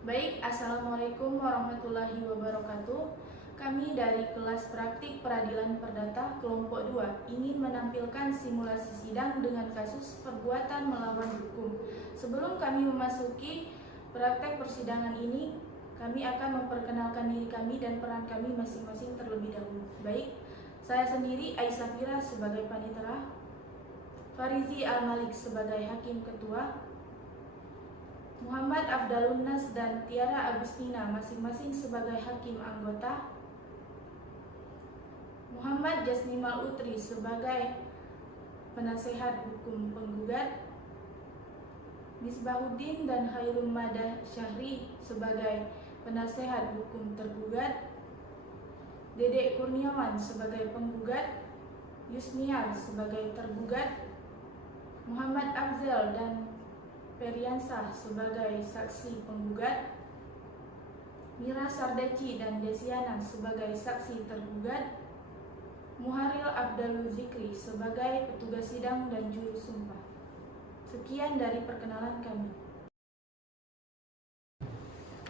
Baik, Assalamualaikum warahmatullahi wabarakatuh. Kami dari kelas praktik peradilan perdata kelompok 2 ingin menampilkan simulasi sidang dengan kasus perbuatan melawan hukum. Sebelum kami memasuki praktek persidangan ini, kami akan memperkenalkan diri kami dan peran kami masing-masing terlebih dahulu. Baik, saya sendiri Aisyah Fira sebagai panitera, Farizi Al-Malik sebagai hakim ketua, Muhammad Afdalun Nas dan Tiara Agustina masing-masing sebagai hakim anggota, Muhammad Jasnimal Utri sebagai penasehat hukum penggugat, Misbahuddin dan Hairul Madah Syahri sebagai penasehat hukum tergugat, Dedek Kurniawan sebagai penggugat, Yusniar sebagai tergugat, Muhammad Afzal dan Periansah sebagai saksi penggugat, Mira Sardaci dan Desiana sebagai saksi tergugat, Muharil Abdul Zikri sebagai petugas sidang dan juru sumpah. Sekian dari perkenalan kami.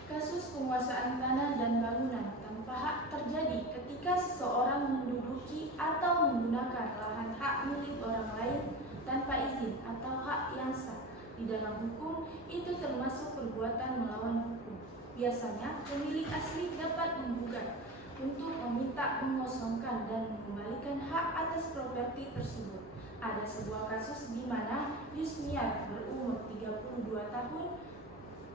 Kasus penguasaan tanah dan bangunan tanpa hak terjadi ketika seseorang menduduki atau menggunakan lahan hak milik orang lain tanpa izin atau hak yang sah. Di dalam hukum, itu termasuk perbuatan melawan hukum. Biasanya, pemilik asli dapat menggugat untuk meminta mengosongkan dan mengembalikan hak atas properti tersebut. Ada sebuah kasus di mana Yusniar berumur 32 tahun,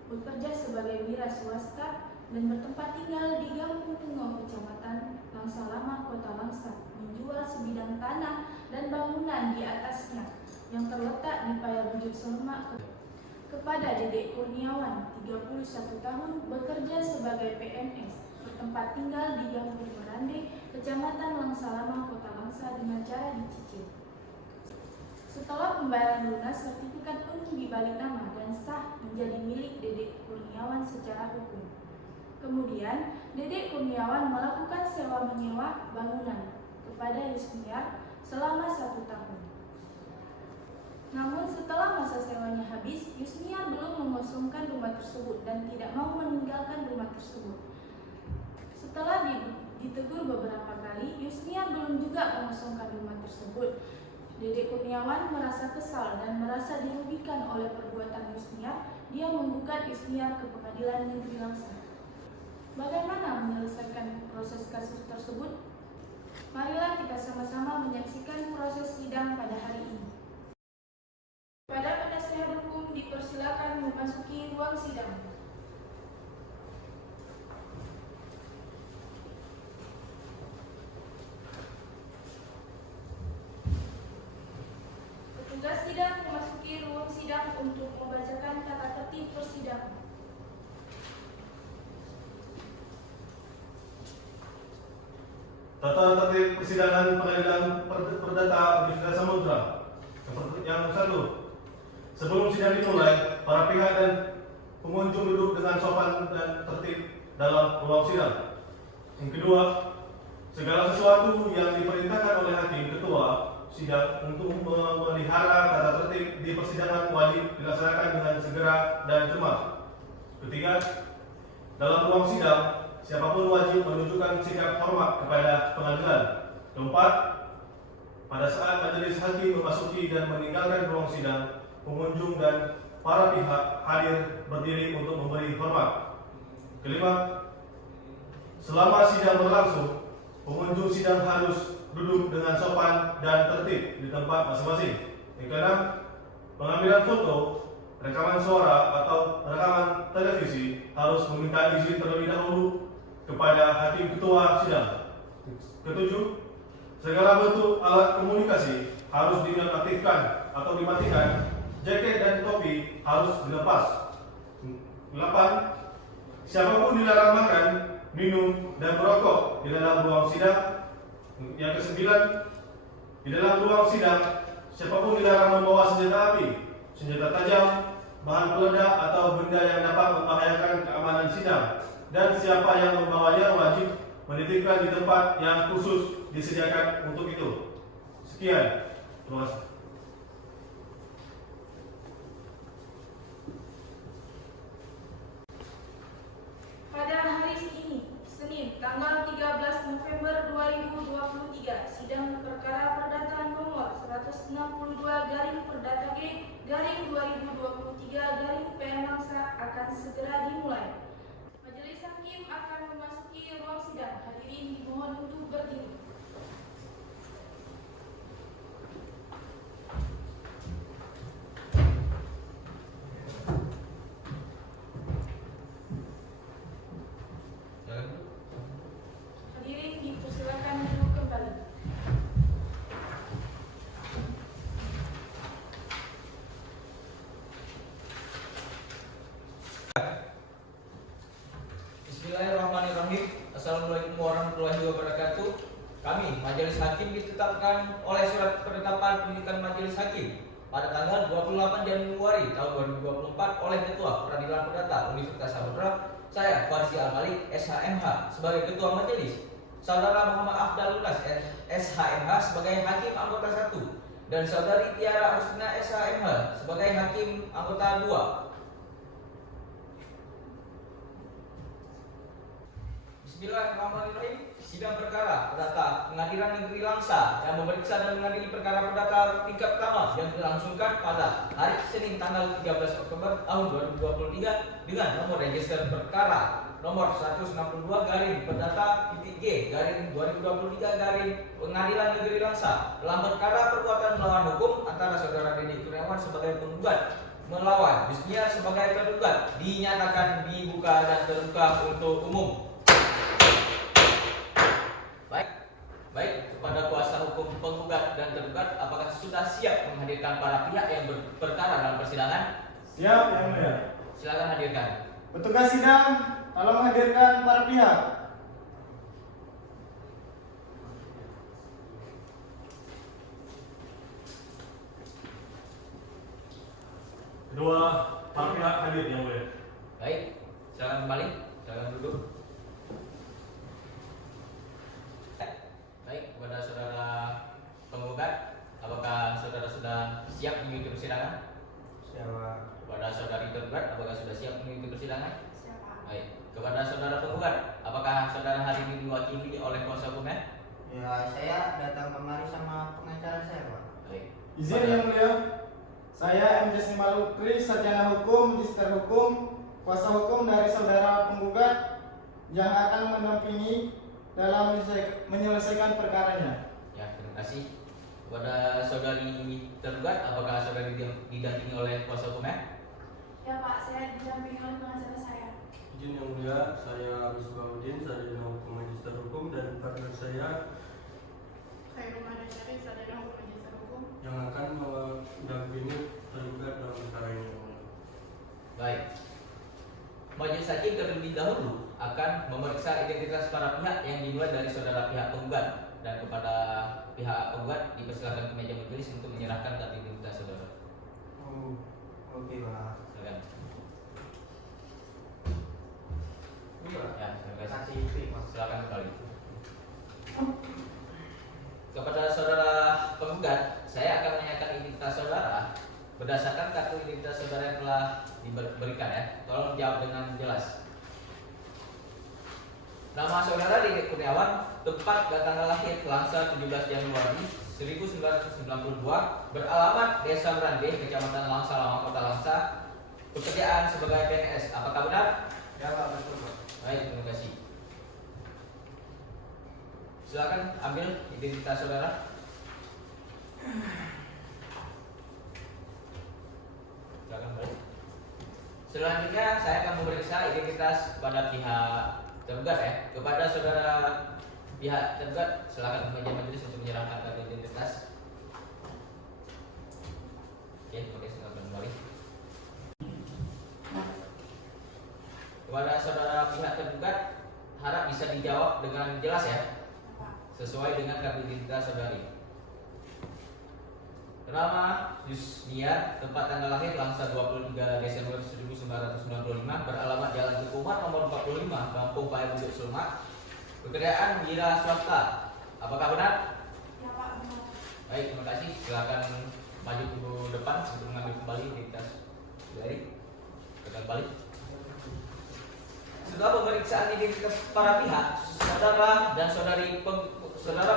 bekerja sebagai wira swasta dan bertempat tinggal di Gampung Tengah, Kecamatan Langsa Lama, Kota Langsa, menjual sebidang tanah dan bangunan di atasnya yang terletak di Payabujut Selmak kepada Dedek Kurniawan, 31 tahun, bekerja sebagai PNS, bertempat tinggal di Gampung Merande, Kecamatan Langsa Lama, Kota Langsa dengan cara dicicil. Setelah pembayaran lunas, sertifikat untung dibalik nama dan sah menjadi milik Dedek Kurniawan secara hukum. Kemudian, Dedek Kurniawan melakukan sewa-menyewa bangunan kepada Yusniar selama 1 tahun. Namun setelah masa sewanya habis, Yusniar belum mengosongkan rumah tersebut dan tidak mau meninggalkan rumah tersebut. Setelah ditegur beberapa kali, Yusniar belum juga mengosongkan rumah tersebut. Dedek Kurniawan merasa kesal dan merasa dirugikan oleh perbuatan Yusniar. Dia menggugat Yusniar ke Pengadilan Negeri Langsa. Bagaimana menyelesaikan proses kasus tersebut? Marilah kita sama-sama menyaksikan proses sidang pada hari ini. Pada penasehat hukum dipersilakan memasuki ruang sidang. Petugas sidang memasuki ruang sidang untuk membacakan tata tertib persidangan. Tata tertib persidangan Pengadilan Perdata Universitas Samudra. Yang satu, sebelum sidang dimulai, para pihak dan pengunjung duduk dengan sopan dan tertib dalam ruang sidang. Yang kedua, segala sesuatu yang diperintahkan oleh hakim ketua sidang untuk memelihara tata tertib di persidangan wajib dilaksanakan dengan segera dan cermat. Ketiga, dalam ruang sidang, siapapun wajib menunjukkan sikap hormat kepada pengadilan. Keempat, pada saat majelis hakim memasuki dan meninggalkan ruang sidang, pengunjung dan para pihak hadir berdiri untuk memberi hormat. Kelima, selama sidang berlangsung, pengunjung sidang harus duduk dengan sopan dan tertib di tempat masing-masing. Yang keenam, pengambilan foto, rekaman suara atau rekaman televisi harus meminta izin terlebih dahulu kepada hakim ketua sidang. Ketujuh, segala bentuk alat komunikasi harus dinonaktifkan atau dimatikan. Jaket dan topi harus dilepas. 8. Siapapun dilarang makan, minum, dan merokok di dalam ruang sidang. Yang ke-9, di dalam ruang sidang, siapapun dilarang membawa senjata api, senjata tajam, bahan peledak atau benda yang dapat membahayakan keamanan sidang. Dan siapa yang membawanya wajib menitipkan di tempat yang khusus disediakan untuk itu. Sekian. Terima kasih. segera dimulai. Majelis hakim akan memasuki ruang sidang. Hadirin dimohon untuk berdiri. Hadirin dipersilakan duduk kembali. Bismillahirrahmanirrahim. Assalamualaikum warahmatullahi wabarakatuh. Kami, Majelis Hakim, ditetapkan oleh Surat Penetapan Pendidikan Majelis Hakim pada tanggal 28 Januari tahun 2024 oleh Ketua Peradilan Perdata Universitas Samudra, saya Farsi Al-Malik, SHMH, sebagai Ketua Majelis, Saudara Muhammad Afdal Lunas, SHMH, sebagai Hakim Anggota 1, dan Saudari Tiara Agustina, SHMH, sebagai Hakim Anggota 2. Bismillahirrahmanirrahim. Sidang perkara perdata Pengadilan Negeri Langsa yang memeriksa dan mengadili perkara perdata tingkat pertama yang dilangsungkan pada hari Senin tanggal 13 Oktober tahun 2023 dengan nomor register perkara nomor 162 garing perdata G garing 2023 garing Pengadilan Negeri Langsa dalam perkara perbuatan melawan hukum antara Saudara Deddy Kurniawan sebagai penggugat melawan Yusnia sebagai tergugat dinyatakan dibuka dan terbuka untuk umum. Baik, kepada kuasa hukum penggugat dan tergugat, apakah sudah siap menghadirkan para pihak yang berperkara dalam persidangan? Siap, Yang Mulia. Silakan hadirkan. Petugas sidang, tolong hadirkan para pihak. Kedua para pihak hadir yang mulia. Baik, silakan kembali, silakan duduk. Baik, kepada saudara penggugat, apakah saudara sudah siap mengikuti persidangan? Siap. Kepada saudari tergugat, apakah sudah siap mengikuti persidangan? Siapa? Baik, kepada saudara penggugat, apakah saudara hari ini diwakili oleh kuasa hukumnya? Ya, saya datang kemari sama pengacara saya, Pak. Baik. Izin Yang Mulia. Saya M. Jasni Malukri, sarjana hukum, magister hukum, kuasa hukum dari saudara penggugat yang akan mendampingi dalam menyelesaikan perkaranya. Ya, terima kasih. Kepada saudari tergugat, apakah saudari didampingi oleh kuasa hukumnya? Ya Pak, saya didampingi oleh pengacara saya. Izin Yang Mulia, saya Agus Baudin, sarjana hukum magister hukum, dan partner saya Rumah Syari, sarjana hukum magister hukum. yang akan mendampingi tergugat dalam perkara ini. Baik. Majelis hakim terlebih dahulu akan memeriksa identitas para pihak yang dimulai dari saudara pihak penggugat, dan kepada pihak penggugat dipersilakan ke meja majelis untuk menyerahkan data identitas saudara. Oh, oke, Pak. Silakan. Iya, Pak. Ya, terima kasih. Kasih, Pak. Silakan kembali. Kepada saudara penggugat, saya akan menanyakan identitas saudara berdasarkan kartu identitas saudara yang telah diberikan ya. Tolong jawab dengan jelas. Nama saudara Deddy Kurniawan, tempat dan tanggal lahir Langsa 17 Januari 1992, beralamat Desa Merande, Kecamatan Langsa, Lama, Kota Langsa, pekerjaan sebagai PNS. Apakah benar? Ya, Pak, betul, Pak. Baik, terima kasih. Silakan ambil identitas saudara. Silakan balik. Selanjutnya saya akan memeriksa identitas pada pihak tergugat ya. Kepada saudara pihak tergugat, silakan ke meja majelis untuk menyerahkan kartu identitas. Oke, silakan kembali. Kepada saudara pihak tergugat, harap bisa dijawab dengan jelas ya, sesuai dengan kartu identitas saudari. Nama Yusnia, tempat tanggal lahir Langsa 23 Desember 1995, beralamat Jalan Tukuman nomor 45, Kampung Paya Bunduk Sulmak, pekerjaan wira swasta. Apakah benar? Ya Pak, benar. Baik, terima kasih. Silakan maju ke depan untuk mengambil kembali identitas saudari. Silakan balik. Setelah pemeriksaan identitas para pihak, saudara dan saudara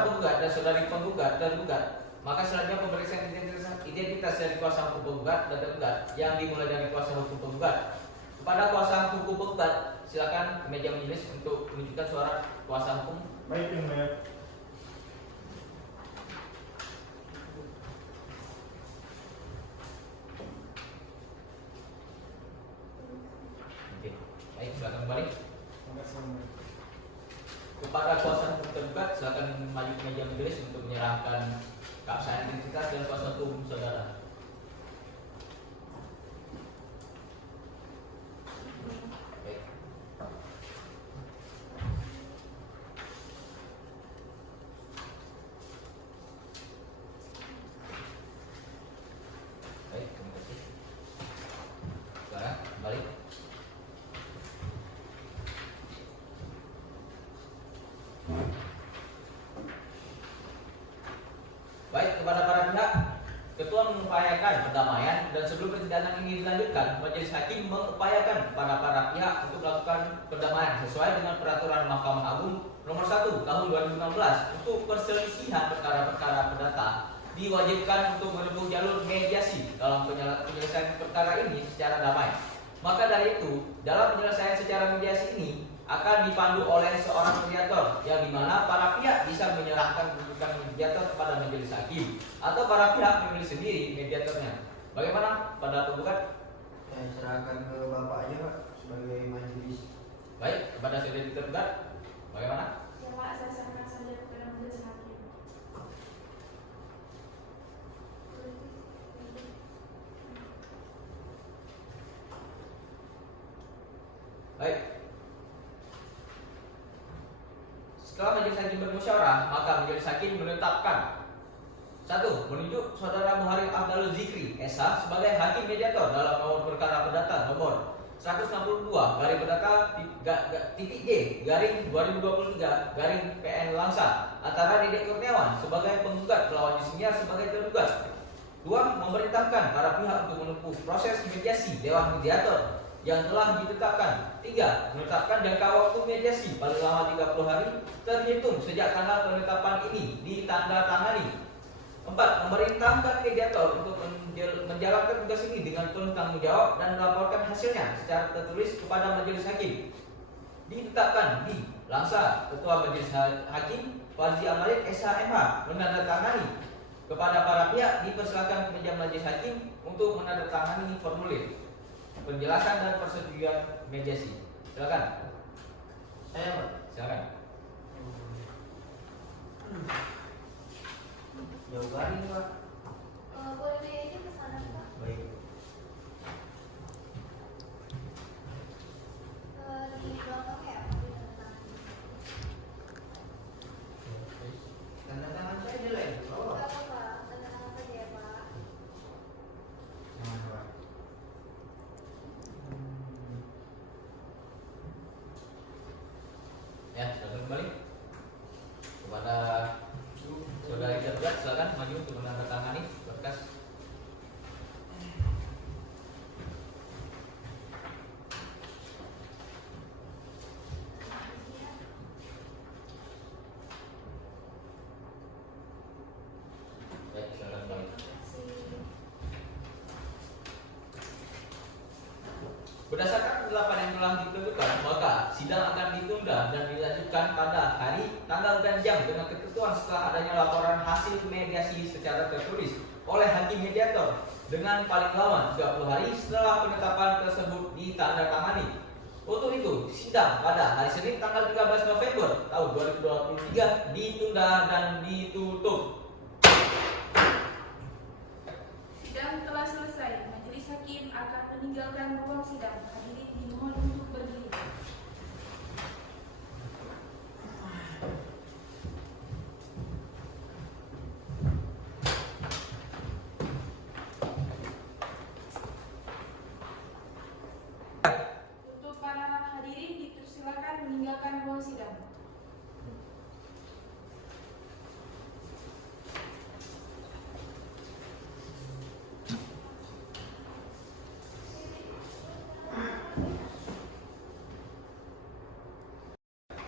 penggugat dan saudari penggugat tergugat, maka selanjutnya pemeriksaan identitas dari kuasa hukum penggugat dan tergugat yang dimulai dari kuasa hukum penggugat Kepada kuasa hukum penggugat, silakan ke meja majelis untuk menunjukkan suara kuasa hukum. Baik, Yang Mulia. Oke. Baik, silakan kembali. Terima kasih, Yang Mulia. Kepada kuasa hukum tergugat, silakan maju ke meja majelis untuk menyerahkan keabsahan identitas dan kuasa hukum saudara. Baik. Baik, terima kasih. Saudara, kembali. Baik, kepada para pihak, Ketua mengupayakan perdamaian dan sebelum persidangan ini dilanjutkan, Majelis Hakim mengupayakan kepada para pihak untuk melakukan perdamaian sesuai dengan peraturan Mahkamah Agung nomor 1 tahun 2016 untuk perselisihan perkara-perkara perdata diwajibkan untuk menempuh jalur mediasi dalam penyelesaian perkara ini secara damai. Maka dari itu, dalam penyelesaian secara mediasi ini akan dipandu oleh seorang mediator yang dimana para pihak bisa menyerahkan kedudukan mediator kepada majelis hakim atau para pihak memilih sendiri mediatornya. Bagaimana pada penggugat? Saya serahkan ke Bapak aja Pak sebagai majelis. Baik, kepada saudara tergugat, bagaimana? Ya Pak, saya serahkan saja kepada majelis hakim. Baik. Setelah majelis hakim bermusyawarah, maka majelis hakim menetapkan 1. Menunjuk saudara Muharib Abdul Zikri SH sebagai hakim mediator dalam nomor perkara perdata nomor 162 garing perdata titik G garing 2023 garing PN Langsa antara Dedek Kurniawan sebagai penggugat melawan Yusniar sebagai tergugat. 2. Memerintahkan para pihak untuk menempuh proses mediasi dewan mediator yang telah ditetapkan. 3. Menetapkan jangka waktu mediasi paling lama 30 hari terhitung sejak tanggal penetapan ini ditandatangani. 4. Memerintahkan mediator untuk menjalankan tugas ini dengan penuh tanggung jawab dan melaporkan hasilnya secara tertulis kepada majelis hakim. Ditetapkan di Langsa, Ketua Majelis Hakim Fazli Amalit SHMH menandatangani. Kepada para pihak dipersilakan ke meja majelis hakim untuk menandatangani formulir penjelasan dan persetujuan mediasi. Silakan. Saya Pak. Silakan. Jauh garing Pak. Boleh aja ke sana Pak. Baik. Di belakang ya Pak, di belakang. Tanda tangan saya jelek. Oh. Gak apa-apa, tanda tangan saja ya Pak. Mana Pak? Ya, silakan kembali. Kepada saudara tergugat, silakan maju untuk menandatangani berkas. Baik, silakan kembali. Berdasarkan penetapan yang telah ditentukan, maka sidang akan ditunda dan dilanjutkan pada hari, tanggal dan jam dengan ketentuan setelah adanya laporan hasil mediasi secara tertulis oleh hakim mediator dengan paling lama 30 hari setelah penetapan tersebut ditandatangani. Untuk itu, sidang pada hari Senin tanggal 13 November tahun 2023 ditunda dan ditutup. Sidang telah selesai. Majelis hakim akan meninggalkan ruang sidang. Hadirin dimohon untuk berdiri. Untuk para hadirin dipersilakan meninggalkan ruang sidang.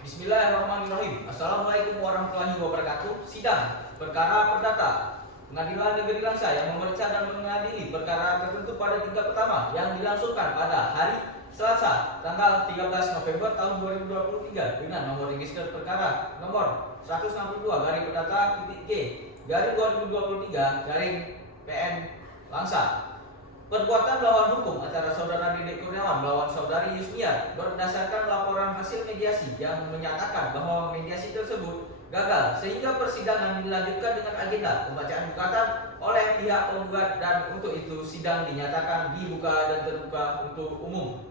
Bismillahirrahmanirrahim. Assalamualaikum warahmatullahi wabarakatuh. Sidang perkara perdata Pengadilan Negeri Langsa yang memeriksa dan mengadili perkara tertentu pada tingkat pertama yang dilangsungkan pada hari Selasa, tanggal 13 November tahun 2023 dengan nomor register perkara nomor 162 garing perdata titik G garing 2023 garing PN Langsa. Perbuatan melawan hukum antara saudara Didik Kurniawan melawan saudari Yusniar berdasarkan laporan hasil mediasi yang menyatakan bahwa mediasi tersebut gagal sehingga persidangan dilanjutkan dengan agenda pembacaan gugatan oleh pihak penggugat dan untuk itu sidang dinyatakan dibuka dan terbuka untuk umum.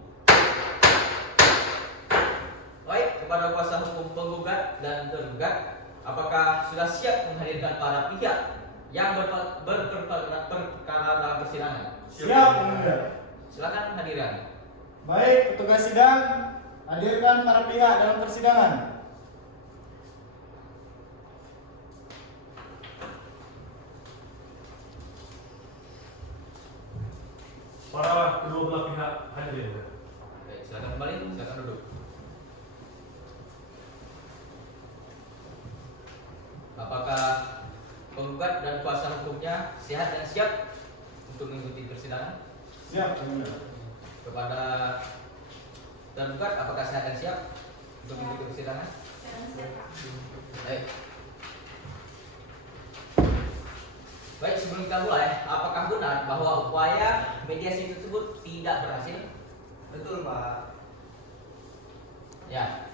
Baik, kepada kuasa hukum penggugat dan tergugat, apakah sudah siap menghadirkan para pihak yang berperkara dalam persidangan? Siap, Yang Mulia. Silakan hadirkan. Baik, petugas sidang, hadirkan para pihak dalam persidangan. Para kedua belah pihak hadir. Baik, silakan kembali, silakan duduk. Apakah penggugat dan kuasa hukumnya sehat dan siap untuk mengikuti persidangan? Siap, Yang Mulia. Kepada tergugat, apakah sehat dan siap untuk mengikuti persidangan? Baik. Baik, sebelum kita mulai, apakah benar bahwa upaya mediasi tersebut tidak berhasil? Betul, Pak. Ya.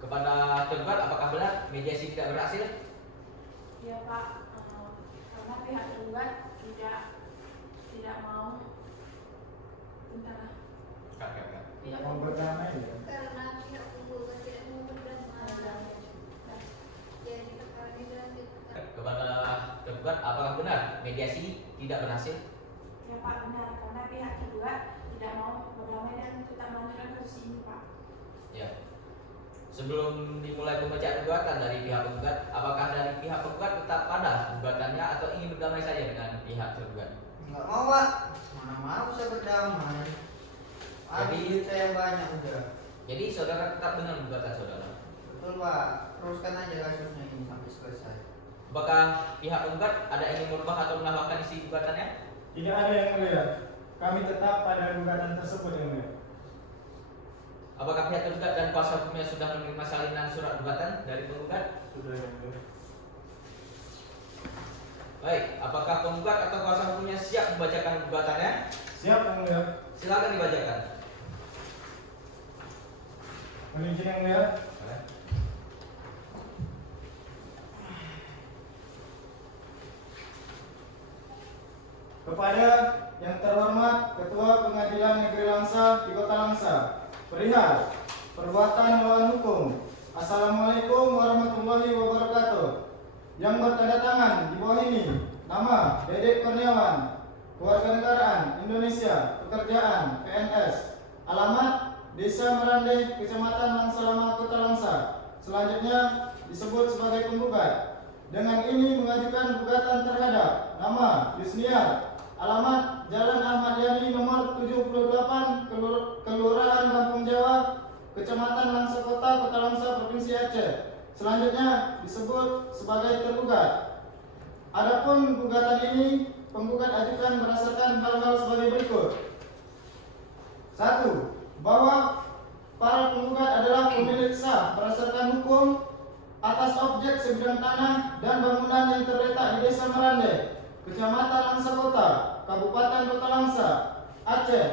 Kepada tergugat, apakah benar mediasi tidak berhasil? Ya Pak, karena pihak tergugat tidak mau tidak Mau berdamai ya? Karena pihak penggugat tidak mau berdamai. Jadi perkara ini dilanjutkan. Kepada tergugat, apakah benar mediasi tidak berhasil? Ya Pak, benar karena pihak tergugat tidak mau berdamai dan tetap melanjutkan kasus ini Pak. Ya. Sebelum dimulai pembacaan gugatan dari pihak penggugat, apakah dari pihak penggugat tetap pada gugatannya atau ingin berdamai saja dengan pihak tergugat? Enggak mau, Pak. Mana mau saya berdamai. Jadi- Duit saya banyak udah. Jadi saudara tetap dengan gugatan saudara. Betul, Pak. Teruskan aja kasusnya ini sampai selesai. Apakah pihak penggugat ada ingin merubah atau menambahkan isi gugatannya? Tidak ada, Yang Mulia. Kami tetap pada gugatan tersebut, Yang Mulia. Apakah pihak tergugat dan kuasa hukumnya sudah menerima salinan surat gugatan dari penggugat? Sudah, Yang Mulia. Baik, apakah penggugat atau kuasa hukumnya siap membacakan gugatannya? Siap, Yang Mulia. Silakan dibacakan. Mohon izin, Yang Mulia. Kepada yang terhormat Ketua Pengadilan Negeri Langsa di Kota Langsa, perihal perbuatan melawan hukum. Assalamualaikum warahmatullahi wabarakatuh. Yang bertanda tangan di bawah ini, nama Didik Kurniawan, Kewarganegaraan Indonesia, pekerjaan PNS, alamat Desa Merandeh, Kecamatan Langsa Lama, Kota Langsa. Selanjutnya disebut sebagai penggugat. Dengan ini mengajukan gugatan terhadap nama Yusniar, alamat Jalan Ahmad Yani nomor 78, Kelurahan Lampung Jawa, Kecamatan Langsa Kota, Kota Langsa, Provinsi Aceh. Selanjutnya disebut sebagai tergugat. Adapun gugatan ini penggugat ajukan berdasarkan hal-hal sebagai berikut. 1. Bahwa para penggugat adalah pemilik sah berdasarkan hukum atas objek sebidang tanah dan bangunan yang terletak di Desa Merandeh, Kecamatan Langsa Kota, Kabupaten Kota Langsa, Aceh,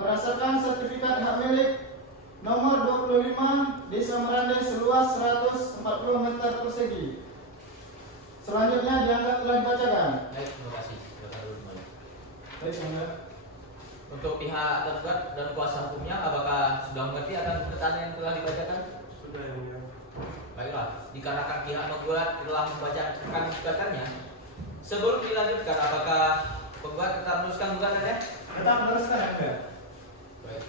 berdasarkan sertifikat hak milik nomor 25 Desa Merandeh seluas 140 meter persegi. Selanjutnya dianggap telah dibacakan. Baik, terima kasih. Silakan dulu kembali. Baik, Yang Mulia. Untuk pihak tergugat dan kuasa hukumnya, apakah sudah mengerti akan pertanyaan yang telah dibacakan? Sudah, Yang Mulia. Baiklah, dikarenakan pihak penggugat telah membacakan gugatannya, sebelum dilanjutkan, apakah penggugat tetap meneruskan gugatannya? Tetap meneruskan, Yang Mulia. Baik.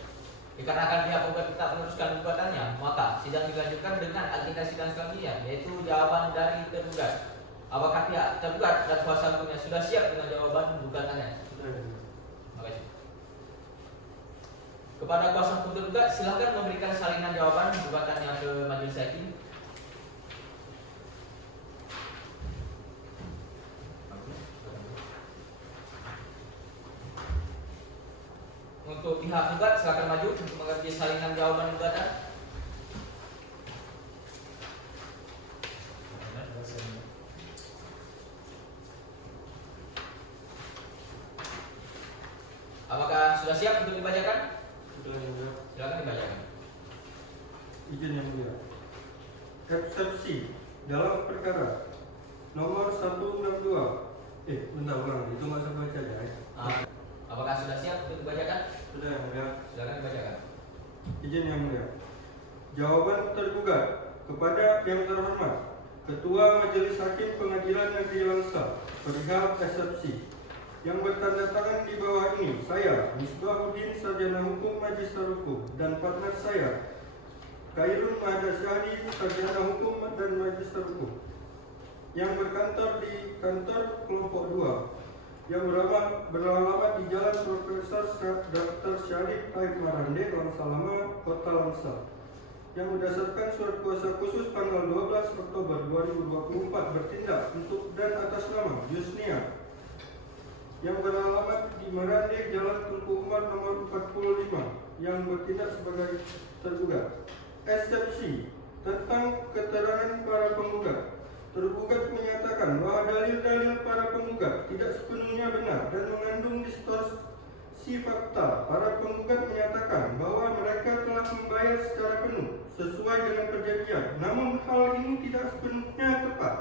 Dikarenakan pihak penggugat tetap meneruskan gugatannya, maka sidang dilanjutkan dengan agenda sidang selanjutnya, yaitu jawaban dari tergugat. Apakah pihak tergugat dan kuasa hukumnya sudah siap dengan jawaban gugatannya? Sudah, Yang Mulia. Terima kasih. Kepada kuasa hukum tergugat, silakan memberikan salinan jawaban gugatannya ke majelis hakim. Untuk pihak tergugat, silakan majelis salinan jawaban gugatan? Apakah sudah siap untuk dibacakan? Sudah yang mulia. Silakan dibacakan. Izin yang mulia. Eksepsi dalam perkara nomor 162. Bentar ulang, itu nggak usah baca ya. Apakah sudah siap untuk dibacakan? Sudah yang mulia. Silakan dibacakan. Izin yang mulia. Jawaban tergugat kepada yang terhormat Ketua Majelis Hakim Pengadilan Negeri Langsa perihal eksepsi yang bertanda tangan di bawah ini, saya Misbahuddin, Sarjana Hukum Magister Hukum, dan partner saya Khairun Mahdasyari, Sarjana Hukum dan Magister Hukum, yang berkantor di kantor kelompok 2 yang beralamat di Jalan Profesor Dr. Syarif Taib Marande, Langsa Lama, Kota Langsa, yang berdasarkan surat kuasa khusus tanggal 12 Oktober 2024 bertindak untuk dan atas nama Yusnia yang beralamat di Marande, Jalan Tunku Umar nomor 45, yang bertindak sebagai tergugat. Eksepsi tentang keterangan para penggugat. Tergugat menyatakan bahwa dalil-dalil para penggugat tidak sepenuhnya benar dan mengandung distorsi fakta. Para penggugat menyatakan bahwa mereka telah membayar secara penuh sesuai dengan perjanjian, namun hal ini tidak sepenuhnya tepat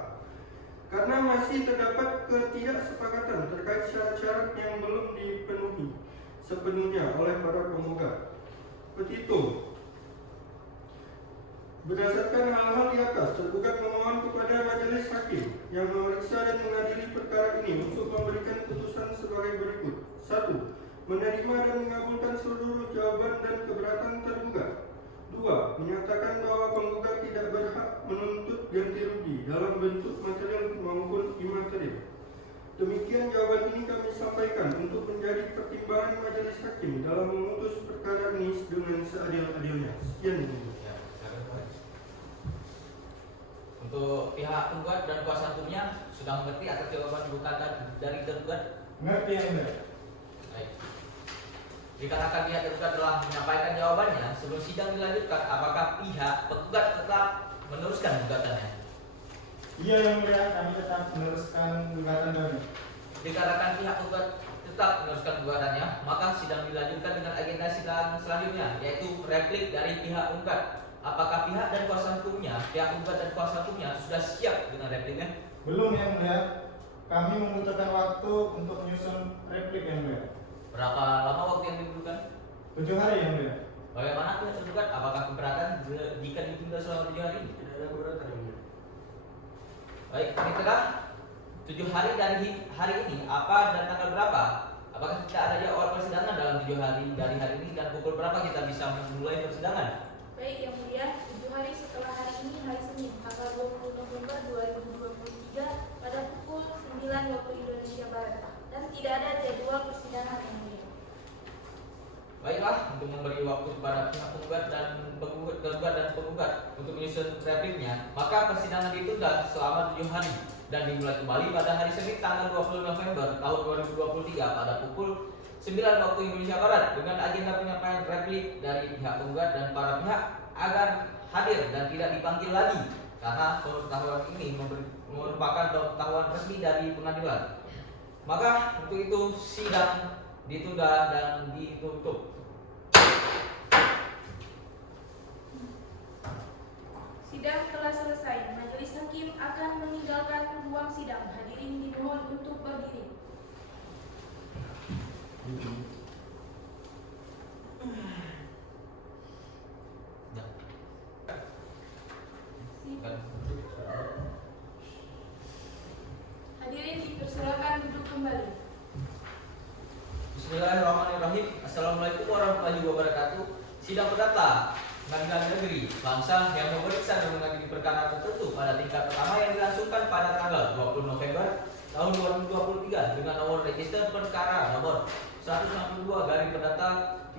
karena masih terdapat ketidaksepakatan terkait syarat-syarat yang belum dipenuhi sepenuhnya oleh para penggugat. Petitum. Berdasarkan hal-hal di atas, tergugat memohon kepada majelis hakim yang memeriksa dan mengadili perkara ini untuk memberikan putusan sebagai berikut. 1. Menerima dan mengabulkan seluruh jawaban dan keberatan tergugat. 2. Menyatakan bahwa penggugat tidak berhak menuntut ganti rugi dalam bentuk material maupun imaterial. Demikian jawaban ini kami sampaikan untuk menjadi pertimbangan majelis hakim dalam memutus perkara ini dengan seadil-adilnya. Sekian. Ya, silakan, Pak. Untuk pihak penggugat dan kuasa hukumnya sudah mengerti atas jawaban gugatan dari tergugat? Ngerti yang mulia. Baik. Dikarenakan pihak tergugat telah menyampaikan jawabannya, sebelum sidang dilanjutkan, apakah pihak penggugat tetap meneruskan gugatannya? Iya yang mulia, kami tetap meneruskan gugatan kami. Dikarenakan pihak penggugat tetap meneruskan gugatannya, maka sidang dilanjutkan dengan agenda sidang selanjutnya, yaitu replik dari pihak penggugat. Apakah pihak dan kuasa hukumnya, pihak penggugat dan kuasa hukumnya sudah siap dengan repliknya? Belum yang mulia, kami membutuhkan waktu untuk menyusun replik yang mulia. Berapa lama waktu yang dibutuhkan? 7 hari yang mulia. Bagaimana pihak tergugat? Apakah keberatan jika ditunda selama 7 hari? Tidak ada keberatan yang mulia. Baik, kami telah 7 hari dari hari ini, apa dan tanggal berapa? Apakah tidak ada jadwal persidangan dalam 7 hari dari hari ini dan pukul berapa kita bisa memulai persidangan? Baik yang mulia, 7 hari setelah hari ini, hari Senin, tanggal 20 November 2023 pada pukul 9 waktu Indonesia Barat, dan tidak ada jadwal persidangan yang mulia. Baiklah, untuk memberi waktu kepada pihak penggugat dan penggugat untuk menyusun repliknya, maka persidangan ditunda selama 7 hari dan dimulai kembali pada hari Senin tanggal 20 November tahun 2023 pada pukul 9 waktu Indonesia Barat dengan agenda penyampaian replik dari pihak penggugat dan para pihak agar hadir dan tidak dipanggil lagi karena pengetahuan ini merupakan pengetahuan resmi dari pengadilan. Maka untuk itu sidang ditunda dan ditutup. Sidang telah selesai. Majelis hakim akan meninggalkan ruang sidang. Hadirin dimohon untuk berdiri. Hadirin dipersilakan duduk kembali. Bismillahirrahmanirrahim. Assalamualaikum warahmatullahi wabarakatuh. Sidang perdata Pengadilan Negeri Langsa yang memeriksa dan mengadili perkara tertentu pada tingkat pertama yang dilangsungkan pada tanggal 20 November tahun 2023 dengan nomor register perkara nomor 162 garing perdata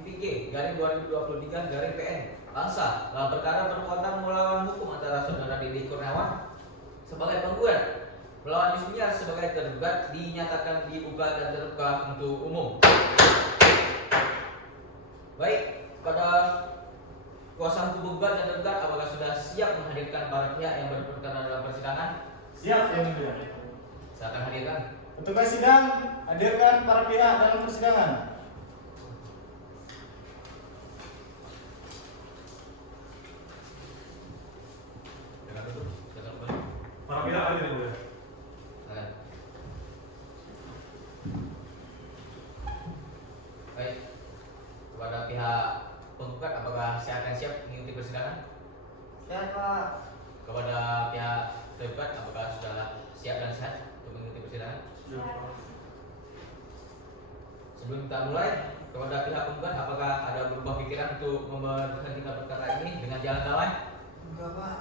G garing 2023 garing PN Langsa dalam perkara perbuatan melawan hukum antara saudara Dede Kurniawan sebagai penggugat melawan Yusnia sebagai tergugat dinyatakan dibuka dan terbuka untuk umum. Baik, pada kuasa hukum penggugat dan tergugat apakah sudah siap menghadirkan para pihak yang berperkara dalam persidangan? Siap yang mulia. Silakan hadirkan. Petugas sidang, hadirkan para pihak dalam persidangan. Silakan duduk. Silakan kembali. Para pihak hadir yang mulia. Silakan. Baik. Kepada pihak penggugat apakah saya akan siap mengikuti persidangan? Siap Pak. Kepada pihak tergugat apakah sudah siap dan sehat untuk mengikuti persidangan? Sebelum kita mulai, kepada pihak penggugat apakah ada berubah pikiran untuk memberhentikan perkara ini dengan jalan damai? Enggak Pak.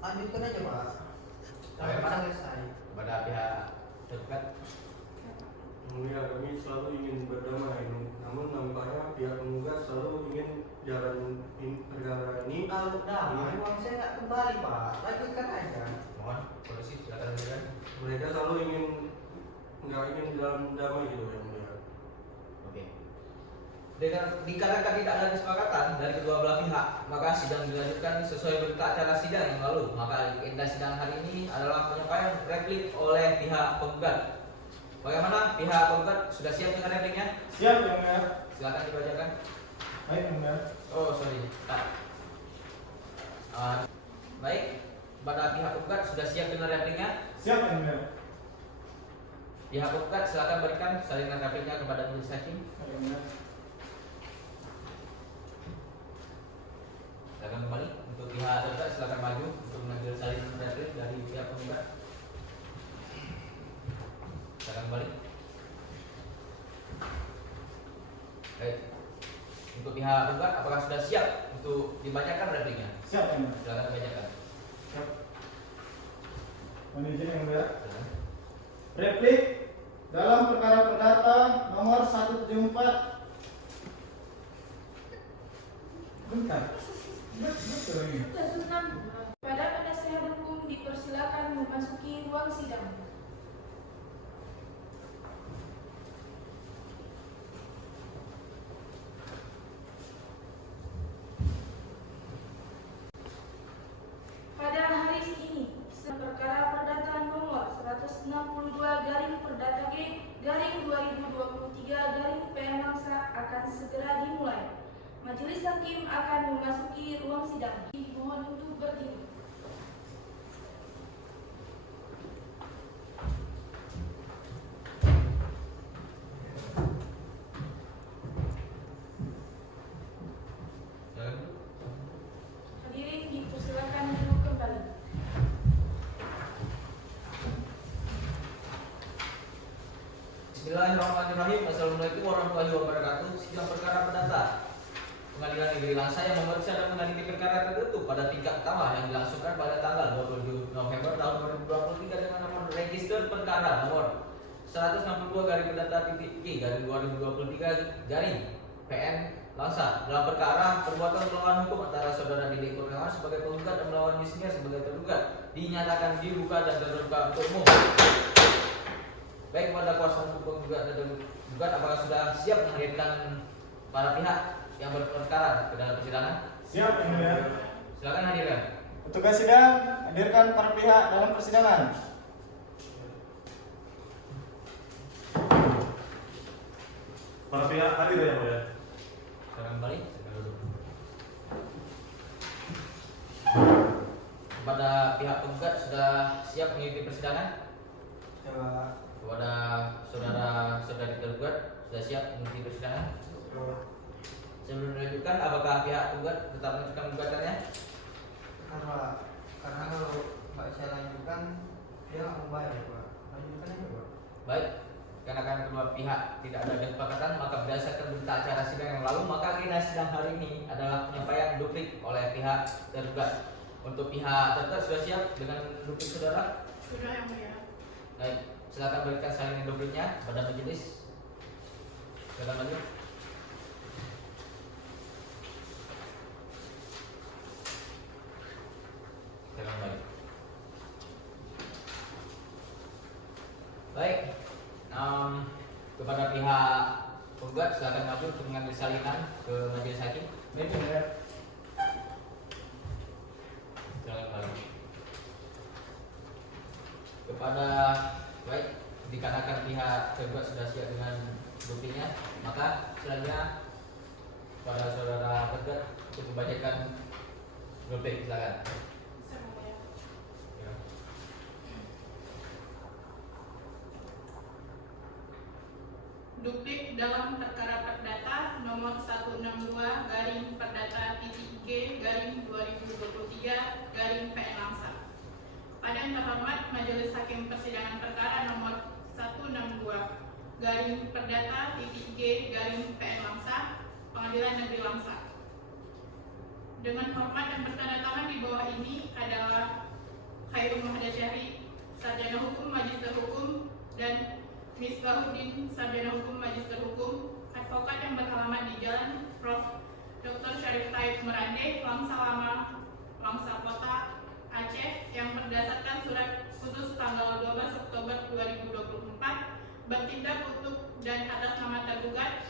Lanjutkan aja Pak. Sampai Sampai mana? selesai. Kepada pihak tergugat Mulia, kami selalu ingin berdamai, namun nampaknya pihak penggugat selalu ingin jalan perkara ini. Kalau damai uang saya nggak kembali Pak. Lanjutkan aja. mohon polisi silakan hadirkan. Mereka selalu ingin nggak ingin dalam damai gitu yang mulia. Oke. Dikarenakan tidak ada kesepakatan dari kedua belah pihak, maka sidang dilanjutkan sesuai berita acara sidang yang lalu. Maka agenda sidang hari ini adalah penyampaian replik oleh pihak penggugat. Bagaimana pihak penggugat sudah siap dengan repliknya? Siap yang mulia. Silakan dibacakan. Baik yang mulia. Oh sorry. Baik. Pada pihak penggugat sudah siap dengan repliknya? Siap yang mulia. Pihak penggugat silakan berikan salinan repliknya kepada majelis hakim. Baik, yang mulia. Silakan kembali untuk pihak tergugat silakan maju untuk mengambil salinan replik dari pihak penggugat. Silakan kembali. Baik. Untuk pihak penggugat apakah sudah siap untuk dibacakan repliknya? Siap yang mulia. Silakan dibacakan. Siap. Mohon izin yang mulia. Silakan. Replik dalam perkara perdata nomor 174. Bentar. Betul ini. Kasus 6. Pada penasehat hukum dipersilakan memasuki ruang sidang. Pada hari ini, perkara perdata nomor 162 garing perdata G garing 2023 garing PN Langsa akan segera dimulai. Majelis hakim akan memasuki ruang sidang. Mohon untuk berdiri. Silakan. Hadirin dipersilakan duduk kembali. Bismillahirrahmanirrahim. Assalamualaikum warahmatullahi wabarakatuh. Sidang perkara perdata Pengadilan Negeri Langsa yang memeriksa dan mengadili perkara tertentu pada tingkat pertama yang dilangsungkan pada tanggal 27 November tahun 2023 dengan nomor register perkara nomor 162 garing perdata titik G garing 2023 garing PN Langsa dalam perkara perbuatan melawan hukum antara saudara Dede Kurniawan sebagai penggugat dan melawan Yusnia sebagai tergugat dinyatakan dibuka dan terbuka untuk umum. Baik, kepada kuasa hukum penggugat dan tergugat apakah sudah siap menghadirkan para pihak yang berperkara ke dalam persidangan? Siap yang mulia. Silakan hadirkan. Petugas sidang, hadirkan para pihak dalam persidangan. Para pihak hadir yang mulia. Silakan kembali. Silakan duduk. Kepada pihak penggugat sudah siap mengikuti persidangan? Coba. Kepada saudara-saudari tergugat sudah siap mengikuti persidangan? Sebelum dilanjutkan, apakah pihak penggugat tetap melanjutkan gugatannya? Karena kalau nggak saya lanjutkan dia nggak mau bayar Pak. Lanjutkan aja Pak. Baik, karena kedua pihak tidak ada kesepakatan, maka berdasarkan berita acara sidang yang lalu, maka agenda sidang hari ini adalah penyampaian duplik oleh pihak tergugat. Untuk pihak tergugat sudah siap dengan duplik saudara? Sudah yang mulia. Baik, silakan berikan salinan dupliknya pada majelis. Silakan maju. Silakan balik. Baik, kepada pihak penggugat silakan maju untuk mengambil salinan ke majelis hakim. Baik yang mulia. membacakan duplik, silakan. Ya. Duplik dalam perkara perdata nomor 162 garing perdata titik G garing 2023 garing PN Langsa. Pada yang terhormat Majelis Hakim Persidangan Perkara nomor 162 garing perdata titik G garing PN Langsa, Pengadilan Negeri Langsa. Dengan hormat dan bertanda tangan di bawah ini adalah Khairul Mahdasyari, Sarjana Hukum Magister Hukum, dan Misbahuddin, Sarjana Hukum Magister Hukum, advokat yang beralamat di Jalan Prof. Dr. Syarif Taib Merande, Langsa Lama, Langsa Kota, Aceh, yang berdasarkan surat khusus tanggal 12 Oktober 2024 bertindak untuk dan atas nama tergugat,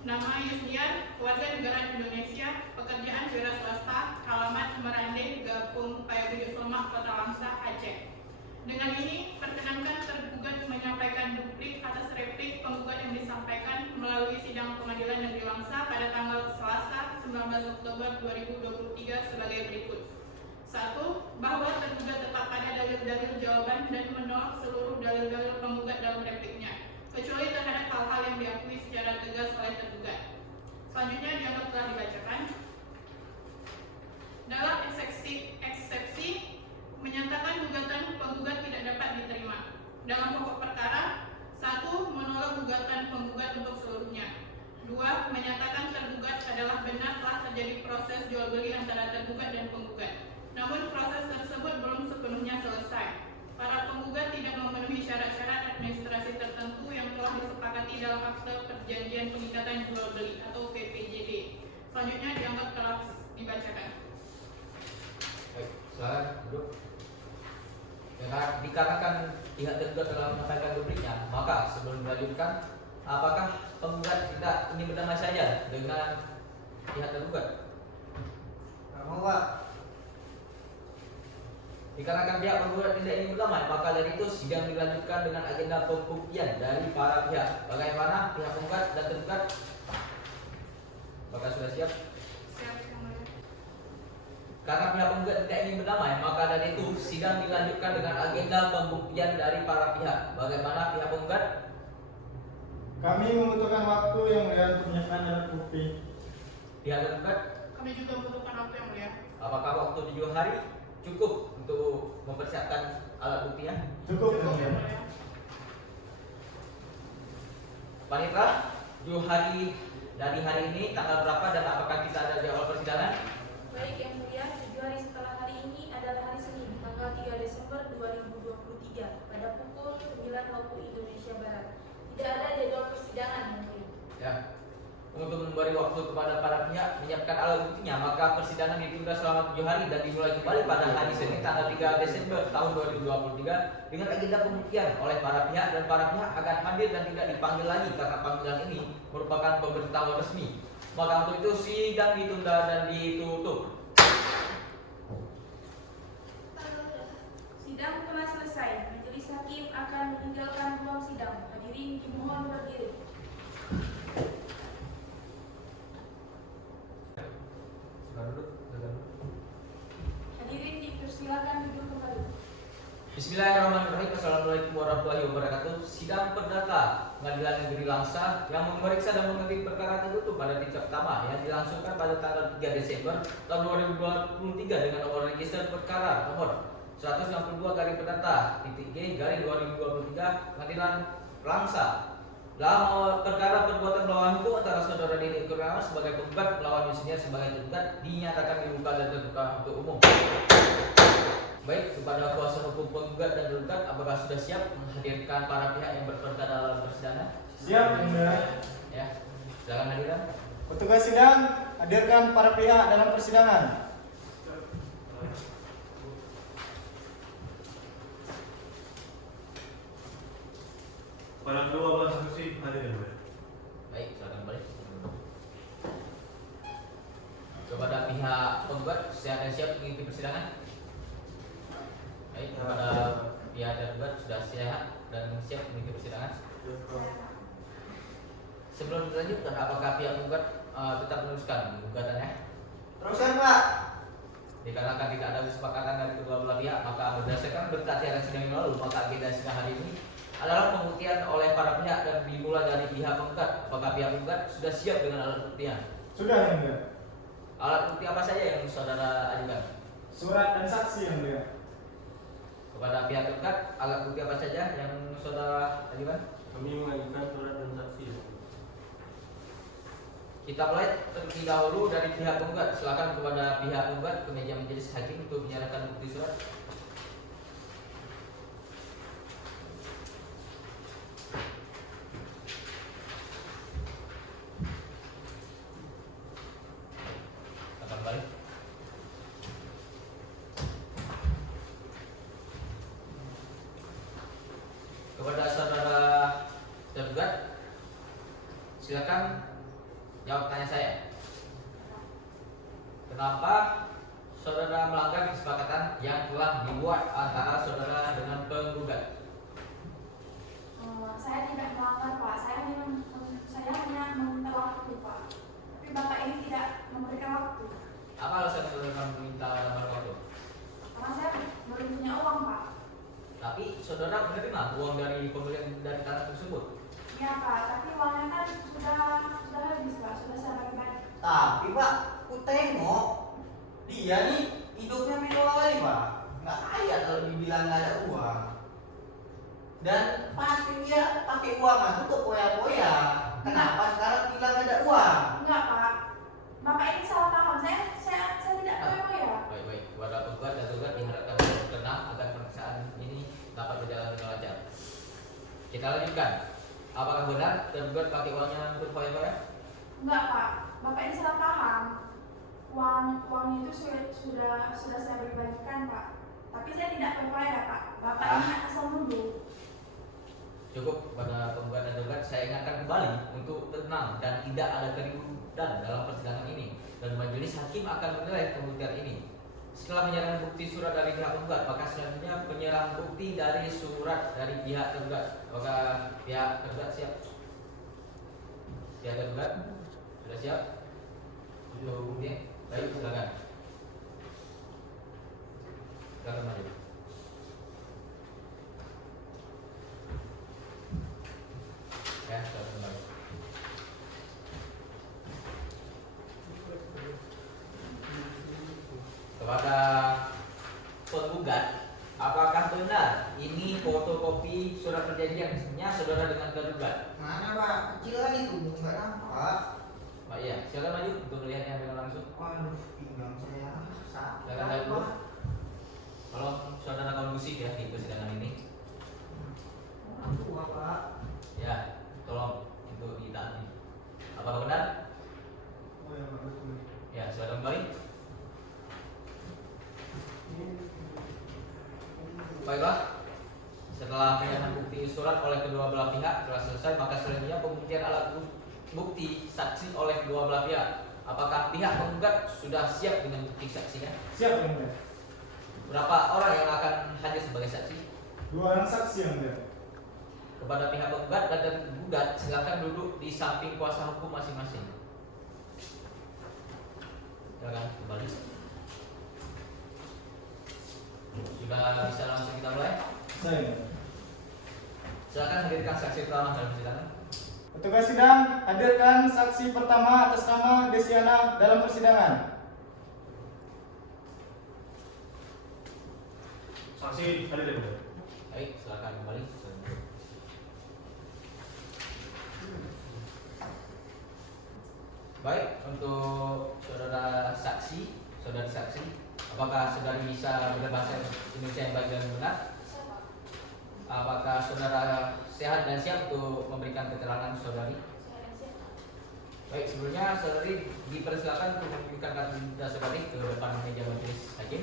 nama Yusniar, warga negara Indonesia, pekerjaan wira swasta, alamat Merande, Gapung Payabujuk Somak, Kota Langsa, Aceh. Dengan ini, perkenankan tergugat menyampaikan duplik atas replik penggugat yang disampaikan melalui sidang Pengadilan Negeri Langsa pada tanggal Selasa 19 Oktober 2023 sebagai berikut. 1. Bahwa tergugat tetap pada dalil-dalil jawaban dan menolak seluruh dalil-dalil penggugat dalam repliknya, kecuali terhadap hal-hal yang diakui secara tegas oleh tergugat. Selanjutnya dianggap telah dibacakan. Dalam eksepsi menyatakan gugatan penggugat tidak dapat diterima. Dalam pokok perkara, 1. Menolak gugatan penggugat untuk seluruhnya. 2. Menyatakan tergugat adalah benar telah terjadi proses jual beli antara tergugat dan penggugat. Namun proses tersebut belum sepenuhnya selesai. Para penggugat tidak memenuhi syarat-syarat administrasi tertentu yang telah disepakati dalam akte perjanjian pengikatan jual beli atau PPJD. Selanjutnya dianggap telah dibacakan. Baik, silakan duduk. Dikarenakan pihak tergugat telah menyampaikan dupliknya, maka sebelum dilanjutkan, apakah penggugat tidak ingin berdamai saja dengan pihak tergugat? Kamu Pak. Dikarenakan pihak penggugat tidak ingin berdamai, maka dari itu sidang dilanjutkan dengan agenda pembuktian dari para pihak. Bagaimana pihak penggugat dan tergugat? Apakah sudah siap? Siap, Yang Mulia. Karena pihak penggugat tidak ingin berdamai, maka dari itu sidang dilanjutkan dengan agenda pembuktian dari para pihak. Bagaimana pihak penggugat? Kami membutuhkan waktu yang mulia untuk menyiapkan alat bukti. Pihak tergugat, Kami juga membutuhkan waktu yang mulia. apakah waktu 7 hari cukup untuk mempersiapkan alat buktinya? Cukup Cukup, yang Yang mulia. Mulia. Panitra, 7 hari dari hari ini tanggal berapa dan apakah kita ada di awal persidangan? Baik Yang Mulia, 7 hari setelah hari ini adalah hari Senin, tanggal 3 Desember 2023 pada pukul 9 waktu Indonesia Barat. Tidak ada jadwal persidangan Yang Mulia. Ya. Untuk memberi waktu kepada para pihak menyiapkan alat buktinya, maka persidangan ditunda selama 7 hari dan dimulai kembali pada hari Senin tanggal 3 Desember tahun 2023 dengan agenda pembuktian oleh para pihak, dan para pihak akan hadir dan tidak dipanggil lagi karena panggilan ini merupakan pemberitahuan resmi. Maka untuk itu sidang ditunda dan ditutup. Sidang telah selesai. Majelis Hakim akan meninggalkan ruang sidang. Hadirin dimohon berdiri. Hadirin dipersilakan duduk kembali. Bismillahirrahmanirrahim. Assalamualaikum warahmatullahi wabarakatuh. Sidang perdata Pengadilan Negeri Langsa yang memeriksa dan mengadili perkara tertutup pada tingkat pertama yang dilangsungkan pada tanggal 3 Desember tahun 2023 dengan nomor register perkara nomor 162 garing perdata titik G garing 2023 Pengadilan Langsa. Dalam perkara perbuatan melawan hukum antara saudara Deni Kurniawan sebagai penggugat melawan Yusniar sebagai tergugat dinyatakan dibuka dan terbuka untuk umum. Baik, kepada kuasa hukum penggugat dan tergugat, apakah sudah siap menghadirkan para pihak yang berperkara dalam persidangan? Siap yang mulia. Ya, silakan hadirin. Petugas sidang, hadirkan para pihak dalam persidangan. Pada kedua belah saksi hadir yang mulia. Baik, silakan balik. Kepada pihak penggugat, siap mengikuti persidangan. Baik, kepada pihak tergugat sudah siap dan siap mengikuti persidangan. Sebelum dilanjutkan, apakah pihak penggugat tetap meneruskan gugatannya? dikarenakan tidak ada kesepakatan dari kedua belah pihak, maka berdasarkan berita acara sidang yang lalu, maka agenda sidang hari ini adalah pembuktian oleh para pihak dan dimulai dari pihak penggugat. Apakah pihak penggugat sudah siap dengan alat buktinya? Sudah yang mulia. Alat bukti apa saja yang saudara ajukan? Surat dan saksi yang mulia. Kepada pihak penggugat, alat bukti apa saja yang saudara ajukan? Kami mengajukan surat dan saksi. Kita mulai terlebih dahulu dari pihak penggugat. Silakan kepada pihak penggugat ke meja majelis hakim untuk menyerahkan bukti surat. Akan balik. Kepada saudara tergugat, silakan jawab tanya saya. Kenapa saudara melanggar kesepakatan yang telah dibuat antara saudara dengan penggugat? Saya tidak melanggar Pak, saya hanya meminta waktu Pak. Tapi Bapak ini tidak memberikan waktu. Apa alasan saudara meminta waktu? Karena saya belum punya uang Pak. Tapi saudara menerima uang dari pembelian dari tanah tersebut. Iya Pak, tapi uangnya kan sudah habis Pak, sudah saya bagi-bagi. Tapi Pak, ku tengok dia nih hidupnya mewah kali Pak. Nggak kaya kalau dibilang nggak ada uang. Dan pasti dia pakai uang itu untuk poya-poya. Kenapa sekarang bilang nggak ada uang? Enggak Pak, Bapak ini salah paham. Saya tidak tahu ya. Baik, kepada penggugat dan tergugat diharapkan tenang agar pemeriksaan ini dapat berjalan dengan lancar. Kita lanjutkan. Apakah benar tergugat pakai uangnya untuk foya-foya? Enggak Pak, Bapak ini salah paham. Uang itu sudah saya bagi-bagikan Pak. Tapi saya tidak percaya Pak. Bapak ini asal nuduh. Cukup pada penggugat dan tergugat, saya ingatkan kembali untuk tenang dan tidak ada keributan dalam persidangan ini, dan majelis hakim akan menilai pembuktian ini. Setelah menyerahkan bukti surat dari pihak penggugat, maka selanjutnya penyerahan bukti dari surat dari pihak tergugat. Apakah pihak tergugat siap? Pihak tergugat sudah siap? Sudah bukti? Baik, silakan. Silakan maju. Ya, silakan maju. Kepada penggugat, apakah benar ini fotokopi surat perjanjiannya saudara dengan tergugat? Mana Pak? Kecil kan itu, nggak nampak. Pak, iya, silakan maju untuk melihatnya dengan langsung. Waduh, pinggang saya sakit. Silakan maju dulu. Pak. Tolong saudara kondusif ya di persidangan ini. Aduh, Pak. Ya, tolong untuk ditaati. Apakah benar? Oh ya Pak, betul. Ya, silakan kembali. Baiklah, setelah penyerahan bukti surat oleh kedua belah pihak telah selesai, maka selanjutnya pembuktian alat bukti saksi oleh kedua belah pihak. Apakah pihak penggugat sudah siap dengan bukti saksinya? Siap yang mulia. Berapa orang yang akan hadir sebagai saksi? 2 orang saksi yang mulia. Kepada pihak penggugat dan tergugat, silakan duduk di samping kuasa hukum masing-masing. Silakan kembali. Sudah bisa langsung kita mulai? Saya. Silakan hadirkan saksi pertama dalam persidangan. Petugas sidang, hadirkan saksi pertama atas nama Desiana dalam persidangan. Saksi hadir ya, Bunda? Baik, silakan kembali. Baik, untuk saudara saksi, saudari saksi, apakah saudari bisa berbahasa Indonesia yang baik dan benar? Apakah saudara sehat dan siap untuk memberikan keterangan saudari? Baik, sebelumnya saudari dipersilakan untuk memberikan kata saudari ke depan meja majelis hakim.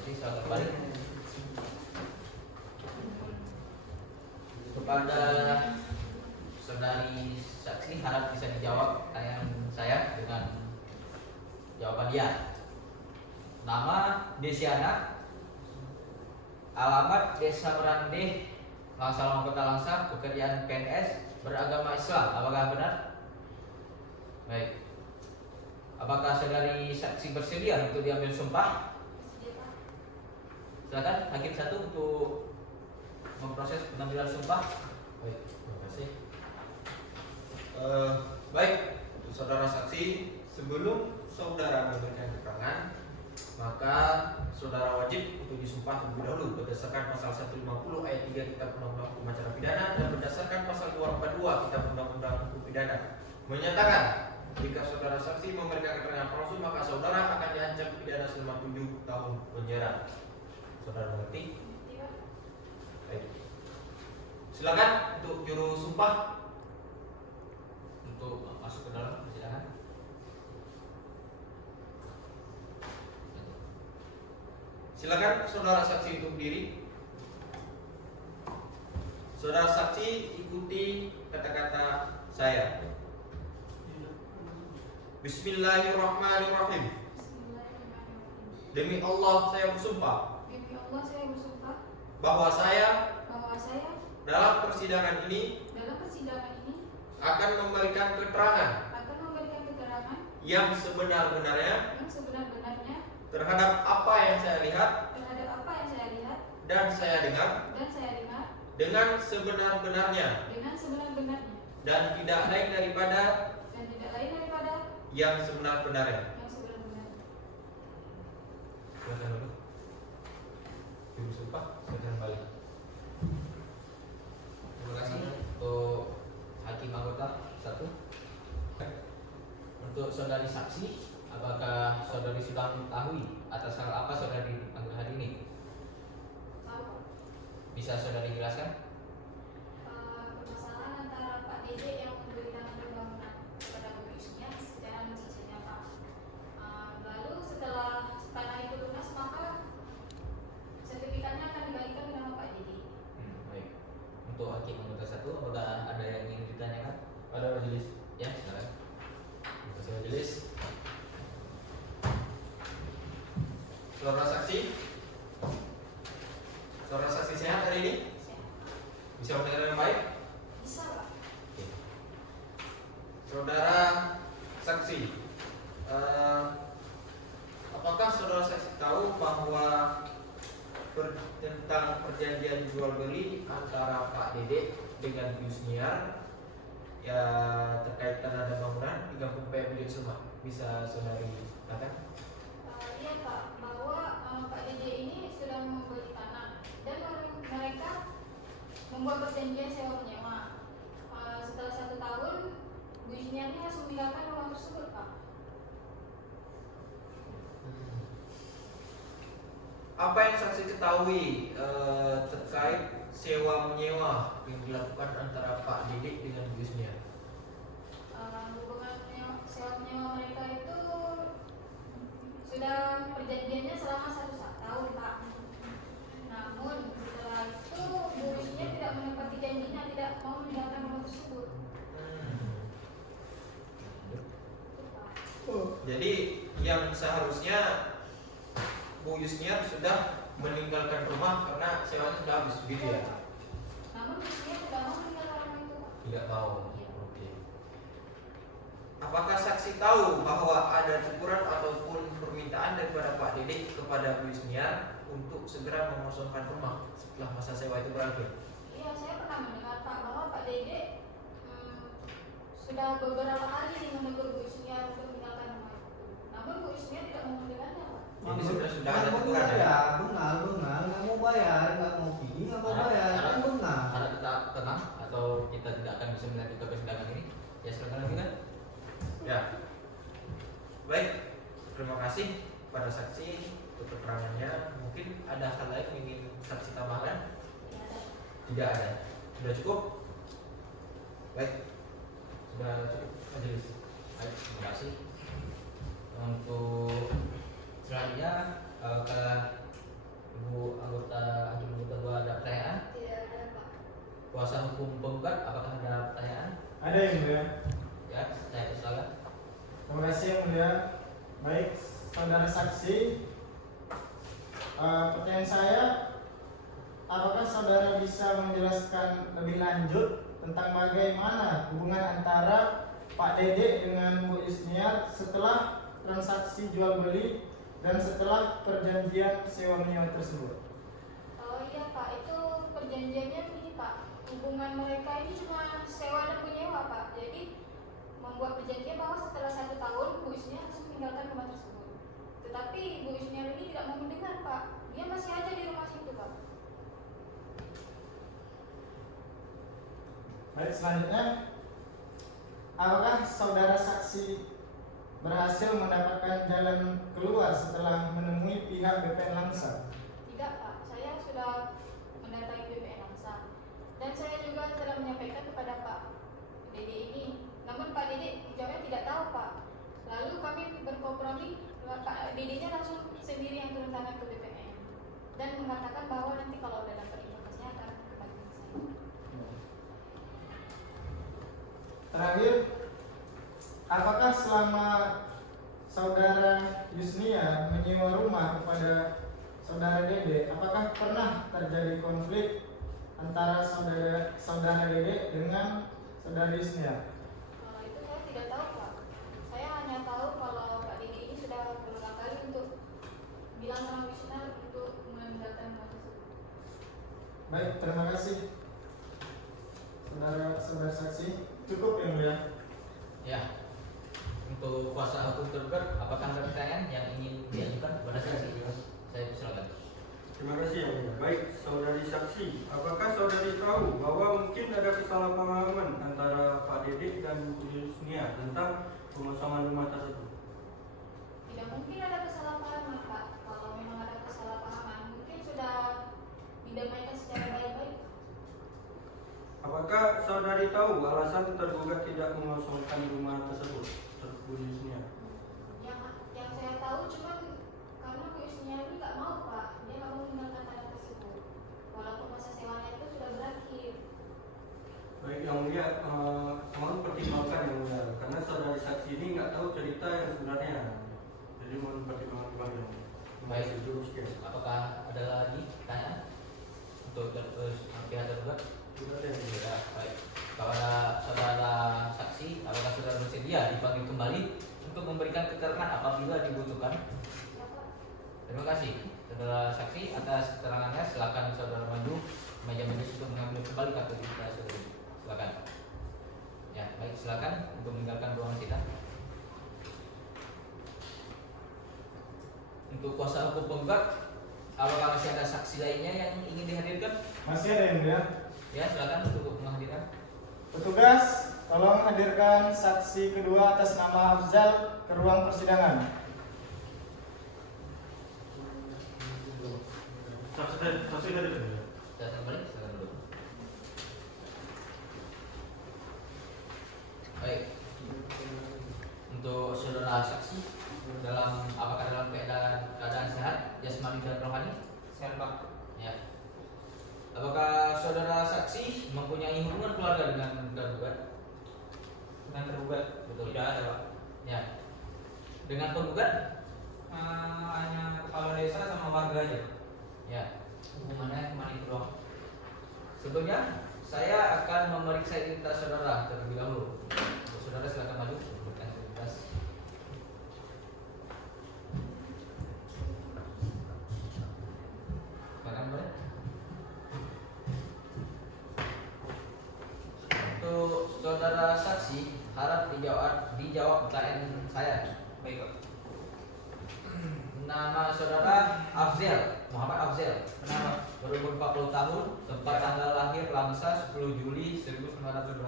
Jadi silakan kembali. Kepada saudari saksi harap bisa dijawab pertanyaan saya dengan jawaban dia. Nama Desiana, alamat Desa Merandeh, Langsa Long, Kota Langsa, pekerjaan PNS, beragama Islam. Apakah benar? Baik. Apakah saudari saksi bersedia untuk diambil sumpah? Bersedia, Pak. Silakan hakim satu untuk memproses pengambilan sumpah. Baik, terima kasih. Baik, untuk saudara saksi, sebelum saudara memberikan keterangan, maka saudara wajib untuk disumpah terlebih dahulu berdasarkan pasal 150 ayat 3 Kitab Undang-Undang Hukum Acara Pidana dan berdasarkan pasal 242 Kitab Undang-Undang Hukum Pidana, menyatakan jika saudara saksi memberikan keterangan palsu maka saudara akan diancam pidana selama 7 tahun penjara. Saudara mengerti? Iya. Baik. Silakan untuk juru sumpah Untuk masuk ke dalam, silakan. Silakan saudara saksi untuk berdiri. Saudara saksi ikuti kata-kata saya. Bismillahirrahmanirrahim. Bismillahirrahmanirrahim. Demi Allah saya bersumpah Demi Allah saya bersumpah bahwa saya bahwa saya dalam persidangan ini dalam persidangan ini akan memberikan keterangan akan memberikan keterangan yang sebenar-benarnya yang sebenar-benarnya terhadap apa yang saya lihat terhadap apa yang saya lihat dan saya dengar dan saya dengar dengan sebenar-benarnya dengan sebenar-benarnya dan tidak lain daripada dan tidak lain daripada yang sebenar-benarnya. yang sebenar-benarnya. Silakan dulu. Juru sumpah, silakan kembali. Terima kasih untuk hakim anggota satu. Untuk saudari saksi, apakah saudari sudah mengetahui atas hal apa saudari dipanggil hari ini? Tahu, Pak? Bisa saudari jelaskan? Permasalahan antara Pak Dede yang memberi tanah pembangunan kepada Bu Isnya secara mencicilnya, Pak. Lalu setelah tanah itu lunas maka sertifikatnya akan dibalikan ke nama Pak Dede. Baik. Untuk hakim anggota satu, apakah ada yang ingin ditanyakan? Ada majelis. Ya, silakan. Terima kasih majelis. Saudara saksi, saudara saksi sehat hari ini? Bisa mendengar dengan baik? Bisa, Pak. Saudara saksi, apakah saudara saksi tahu bahwa tentang perjanjian jual beli antara Pak Dede dengan Yusniar ya terkait tanah dan bangunan di Kampung Pemilik Semah, bisa saudari katakan? Iya, Pak, bahwa Pak Dede ini sudah membeli tanah dan mereka membuat perjanjian sewa menyewa. Setelah 1 tahun, Bu Isnia ini harus meninggalkan rumah tersebut, Pak. Apa yang saksi ketahui terkait sewa menyewa yang dilakukan antara Pak Dede dengan Bu Yusniar? Hubungan sewa menyewa mereka itu sudah perjanjiannya selama 1 tahun, Pak. Namun setelah itu Bu Isnia tidak menepati janjinya, tidak mau meninggalkan rumah tersebut. Itu, Pak. Jadi yang seharusnya Bu Yusniar sudah meninggalkan rumah karena sewanya sudah habis, begitu ya? Namun Bu Isnia tidak mau meninggalkan rumah itu, Pak. Tidak mau. Iya. Oke. Apakah saksi tahu bahwa ada teguran ataupun permintaan daripada Pak Dede kepada Bu Yusniar untuk segera mengosongkan rumah setelah masa sewa itu berakhir? Iya, saya pernah mendengar, Pak, bahwa Pak Dede sudah beberapa kali menegur Bu Isnia untuk meninggalkan rumah itu. Namun Bu Isnia tidak mau mendengarnya, Pak. Jadi sudah ada teguran ya? ya, bengal, nggak mau bayar, nggak mau pergi, nggak mau bayar, kan bengal. Harap kita tenang atau kita tidak akan bisa melanjutkan persidangan ini. Ya, silakan lagi kan? Ya. Baik. Terima kasih pada saksi untuk keterangannya. Mungkin ada hal lain yang ingin saksi tambahkan? Tidak ada. Tidak ada. Sudah cukup? Baik. Sudah cukup majelis. Baik, terima kasih. Untuk selanjutnya, ke Ibu anggota hakim anggota 2 ada pertanyaan? Tidak ada, Pak. Kuasa hukum penggugat, apakah ada pertanyaan? Ada yang mulia. Ya, saya persilakan. Terima kasih yang mulia. Baik, saudara saksi. Pertanyaan saya, apakah saudara bisa menjelaskan lebih lanjut tentang bagaimana hubungan antara Pak Dede dengan Bu Isniar setelah transaksi jual beli dan setelah perjanjian sewa menyewa tersebut. Oh iya Pak, itu perjanjiannya ini Pak, hubungan mereka ini cuma sewa dan menyewa Pak. Jadi membuat perjanjian bahwa setelah 1 tahun Bu Isnia harus meninggalkan rumah tersebut. Tetapi Bu Isnia ini tidak mau mendengar Pak, dia masih aja di rumah situ Pak. Baik, selanjutnya, apakah saudara saksi berhasil mendapatkan jalan keluar setelah menemui pihak BPN Langsa? Tidak Pak, saya sudah mendatangi BPN Langsa dan saya juga telah menyampaikan kepada Pak Dede ini. Namun Pak Dede jawabnya tidak tahu Pak. Lalu kami berkompromi, Pak Dede-nya langsung sendiri yang turun tangan ke BPN dan mengatakan bahwa nanti kalau udah dapat informasinya akan kembali ke saya. Terakhir, apakah selama saudara Yusnia menyewa rumah kepada saudara Dede, apakah pernah terjadi konflik antara saudara Dede dengan saudara Yusnia? Kalau itu saya tidak tahu Pak. Saya hanya tahu kalau Pak Dede ini sudah berulang kali untuk bilang sama Wisna untuk meninggalkan rumah tersebut. Baik, terima kasih saudara saksi. Cukup yang mulia. Ya. Untuk kuasa hukum tergugat, apakah ada pertanyaan yang ingin diajukan kepada saksi? Saya silakan. Terima kasih yang mulia. Baik, saudari saksi, apakah saudari tahu bahwa mungkin ada kesalahpahaman antara Pak Dede dan Bu Yusnia tentang pengosongan rumah tersebut? Tidak mungkin ada kesalahpahaman Pak. Kalau memang ada kesalahpahaman, mungkin sudah didamaikan secara baik-baik. Apakah saudari tahu alasan tergugat tidak mengosongkan rumah tersebut, Bu Yusnia? Yang saya tahu cuman karena Bu Yusnia ini nggak mau Pak, dia nggak mau meninggalkan tanah tersebut, walaupun masa sewanya itu sudah berakhir. Baik yang mulia, mohon pertimbangkan yang mulia, karena saudari saksi ini nggak tahu cerita yang sebenarnya, jadi mohon pertimbangkan yang mulia. Baik. Sekian. Apakah ada lagi pertanyaan untuk pihak tergugat? Tidak. Baik. Kepada saudara saksi, apakah saudara bersedia dipanggil kembali untuk memberikan keterangan apabila dibutuhkan? Terima kasih, saudara saksi atas keterangannya. Silakan saudara maju ke meja majelis untuk mengambil kembali kartu identitas saudara. Silakan. Ya, baik, silakan untuk meninggalkan ruangan sidang. Untuk kuasa hukum penggugat, apakah masih ada saksi lainnya yang ingin dihadirkan? Masih ada yang mulia. Ya, silakan untuk menghadirkan. Petugas, tolong hadirkan saksi kedua atas nama Afzal ke ruang persidangan. Saksi tadi kan? Datang balik, silakan dulu. Baik. Untuk saudara saksi, apakah dalam keadaan sehat, jasmani dan rohani? Sehat Pak. Ya. Apakah saudara saksi mempunyai hubungan keluarga dengan tergugat? Dengan tergugat? Betul. Tidak ada Pak. Ya. Dengan penggugat? Hanya kepala desa sama warga aja. Ya. Hubungannya cuma itu doang. Sebelumnya saya akan memeriksa identitas saudara terlebih dahulu. Untuk saudara silakan maju memberikan identitas. Silakan boleh. Untuk saudara saksi harap dijawab pertanyaan saya. Baik Pak. Nama saudara Afzel, Muhammad Afzel. Kenapa? Berumur 40 tahun, tempat tanggal lahir Langsa 10 Juli 1984.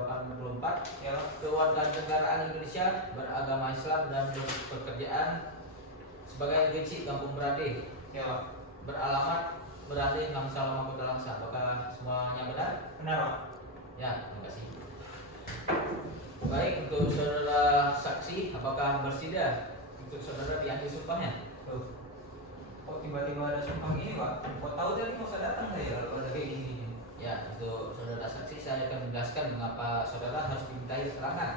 Ya Pak. Kewarganegaraan Indonesia, beragama Islam dan berpekerjaan sebagai gencik Kampung Berade. Ya Pak. Beralamat Berade, Langsa, Lama Kota Langsa. Apakah semuanya benar? Benar Pak. Ya, terima kasih. Baik, untuk saudara saksi, apakah bersedia untuk saudara diambil sumpahnya? Tuh. Kok tiba-tiba ada sumpah gini Pak? Kok tahu tadi mau saya datang saya kalau ada kayak gini? Ya, untuk saudara saksi saya akan menjelaskan mengapa saudara harus dimintai keterangan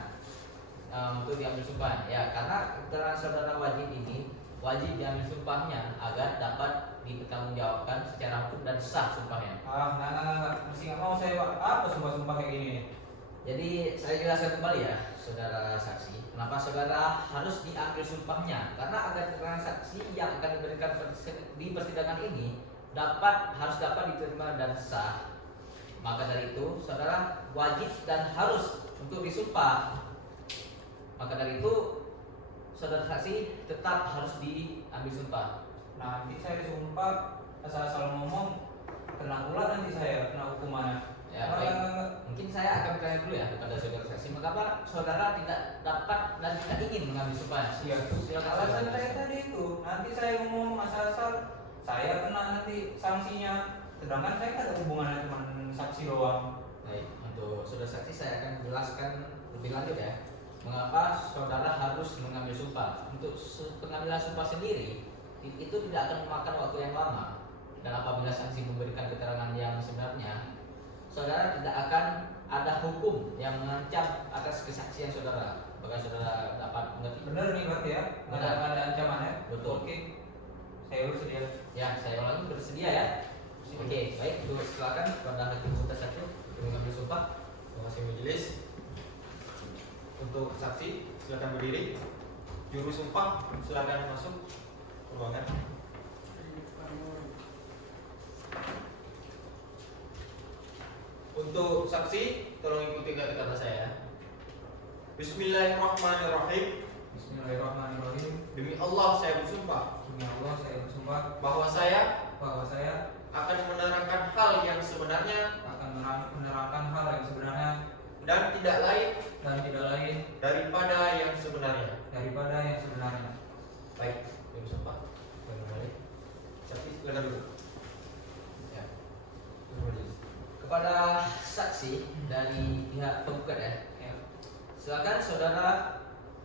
untuk diambil sumpah. Ya, karena keterangan saudara wajib ini wajib diambil sumpahnya agar dapat dipertanggungjawabkan secara hukum dan sah sumpahnya. Nah, masih nggak mau saya Pak. Apa sumpah-sumpah kayak gini nih? Jadi saya jelaskan kembali ya, saudara saksi, kenapa saudara harus diambil sumpahnya? Karena agar keterangan saksi yang akan diberikan di persidangan ini harus dapat diterima dan sah. Maka dari itu, saudara wajib dan harus untuk disumpah. Maka dari itu, saudara saksi tetap harus diambil sumpah. Nanti saya disumpah asal-asal ngomong, kena pula nanti saya kena hukumannya. Ya, baik. Mungkin saya akan bertanya dulu ya kepada saudara saksi, mengapa saudara tidak dapat dan tidak ingin mengambil sumpah? Silakan. Alasan saya tadi itu, nanti saya ngomong asal-asal, saya kena nanti sanksinya. Sedangkan saya nggak ada hubungannya cuma saksi doang. Baik, untuk saudara saksi saya akan jelaskan lebih lanjut ya, mengapa saudara harus mengambil sumpah. Untuk pengambilan sumpah sendiri itu tidak akan memakan waktu yang lama, dan apabila saksi memberikan keterangan yang sebenarnya, saudara tidak akan ada hukum yang mengancam atas kesaksian saudara. Bahkan saudara dapat mengerti. Benar nih berarti ya? Nggak ada ancaman ya? Betul. Oke, saya bersedia. Ya, saya ulangi, bersedia ya. Oke, baik. Untuk silakan kepada hakim sumpah satu untuk mengambil sumpah. Terima kasih majelis. Untuk saksi silakan berdiri. Juru sumpah silakan masuk ke ruangan. Untuk saksi tolong ikuti kata-kata saya. Bismillahirrahmanirrahim. Bismillahirrahmanirrahim. Demi Allah saya bersumpah Demi Allah saya bersumpah bahwa saya bahwa saya akan menerangkan hal yang sebenarnya akan menerangkan hal yang sebenarnya dan tidak lain daripada yang sebenarnya. Baik, bersumpah. Kembali. Saksi silakan dulu. Ya. Kepada saksi dari pihak penggugat ya, silakan saudara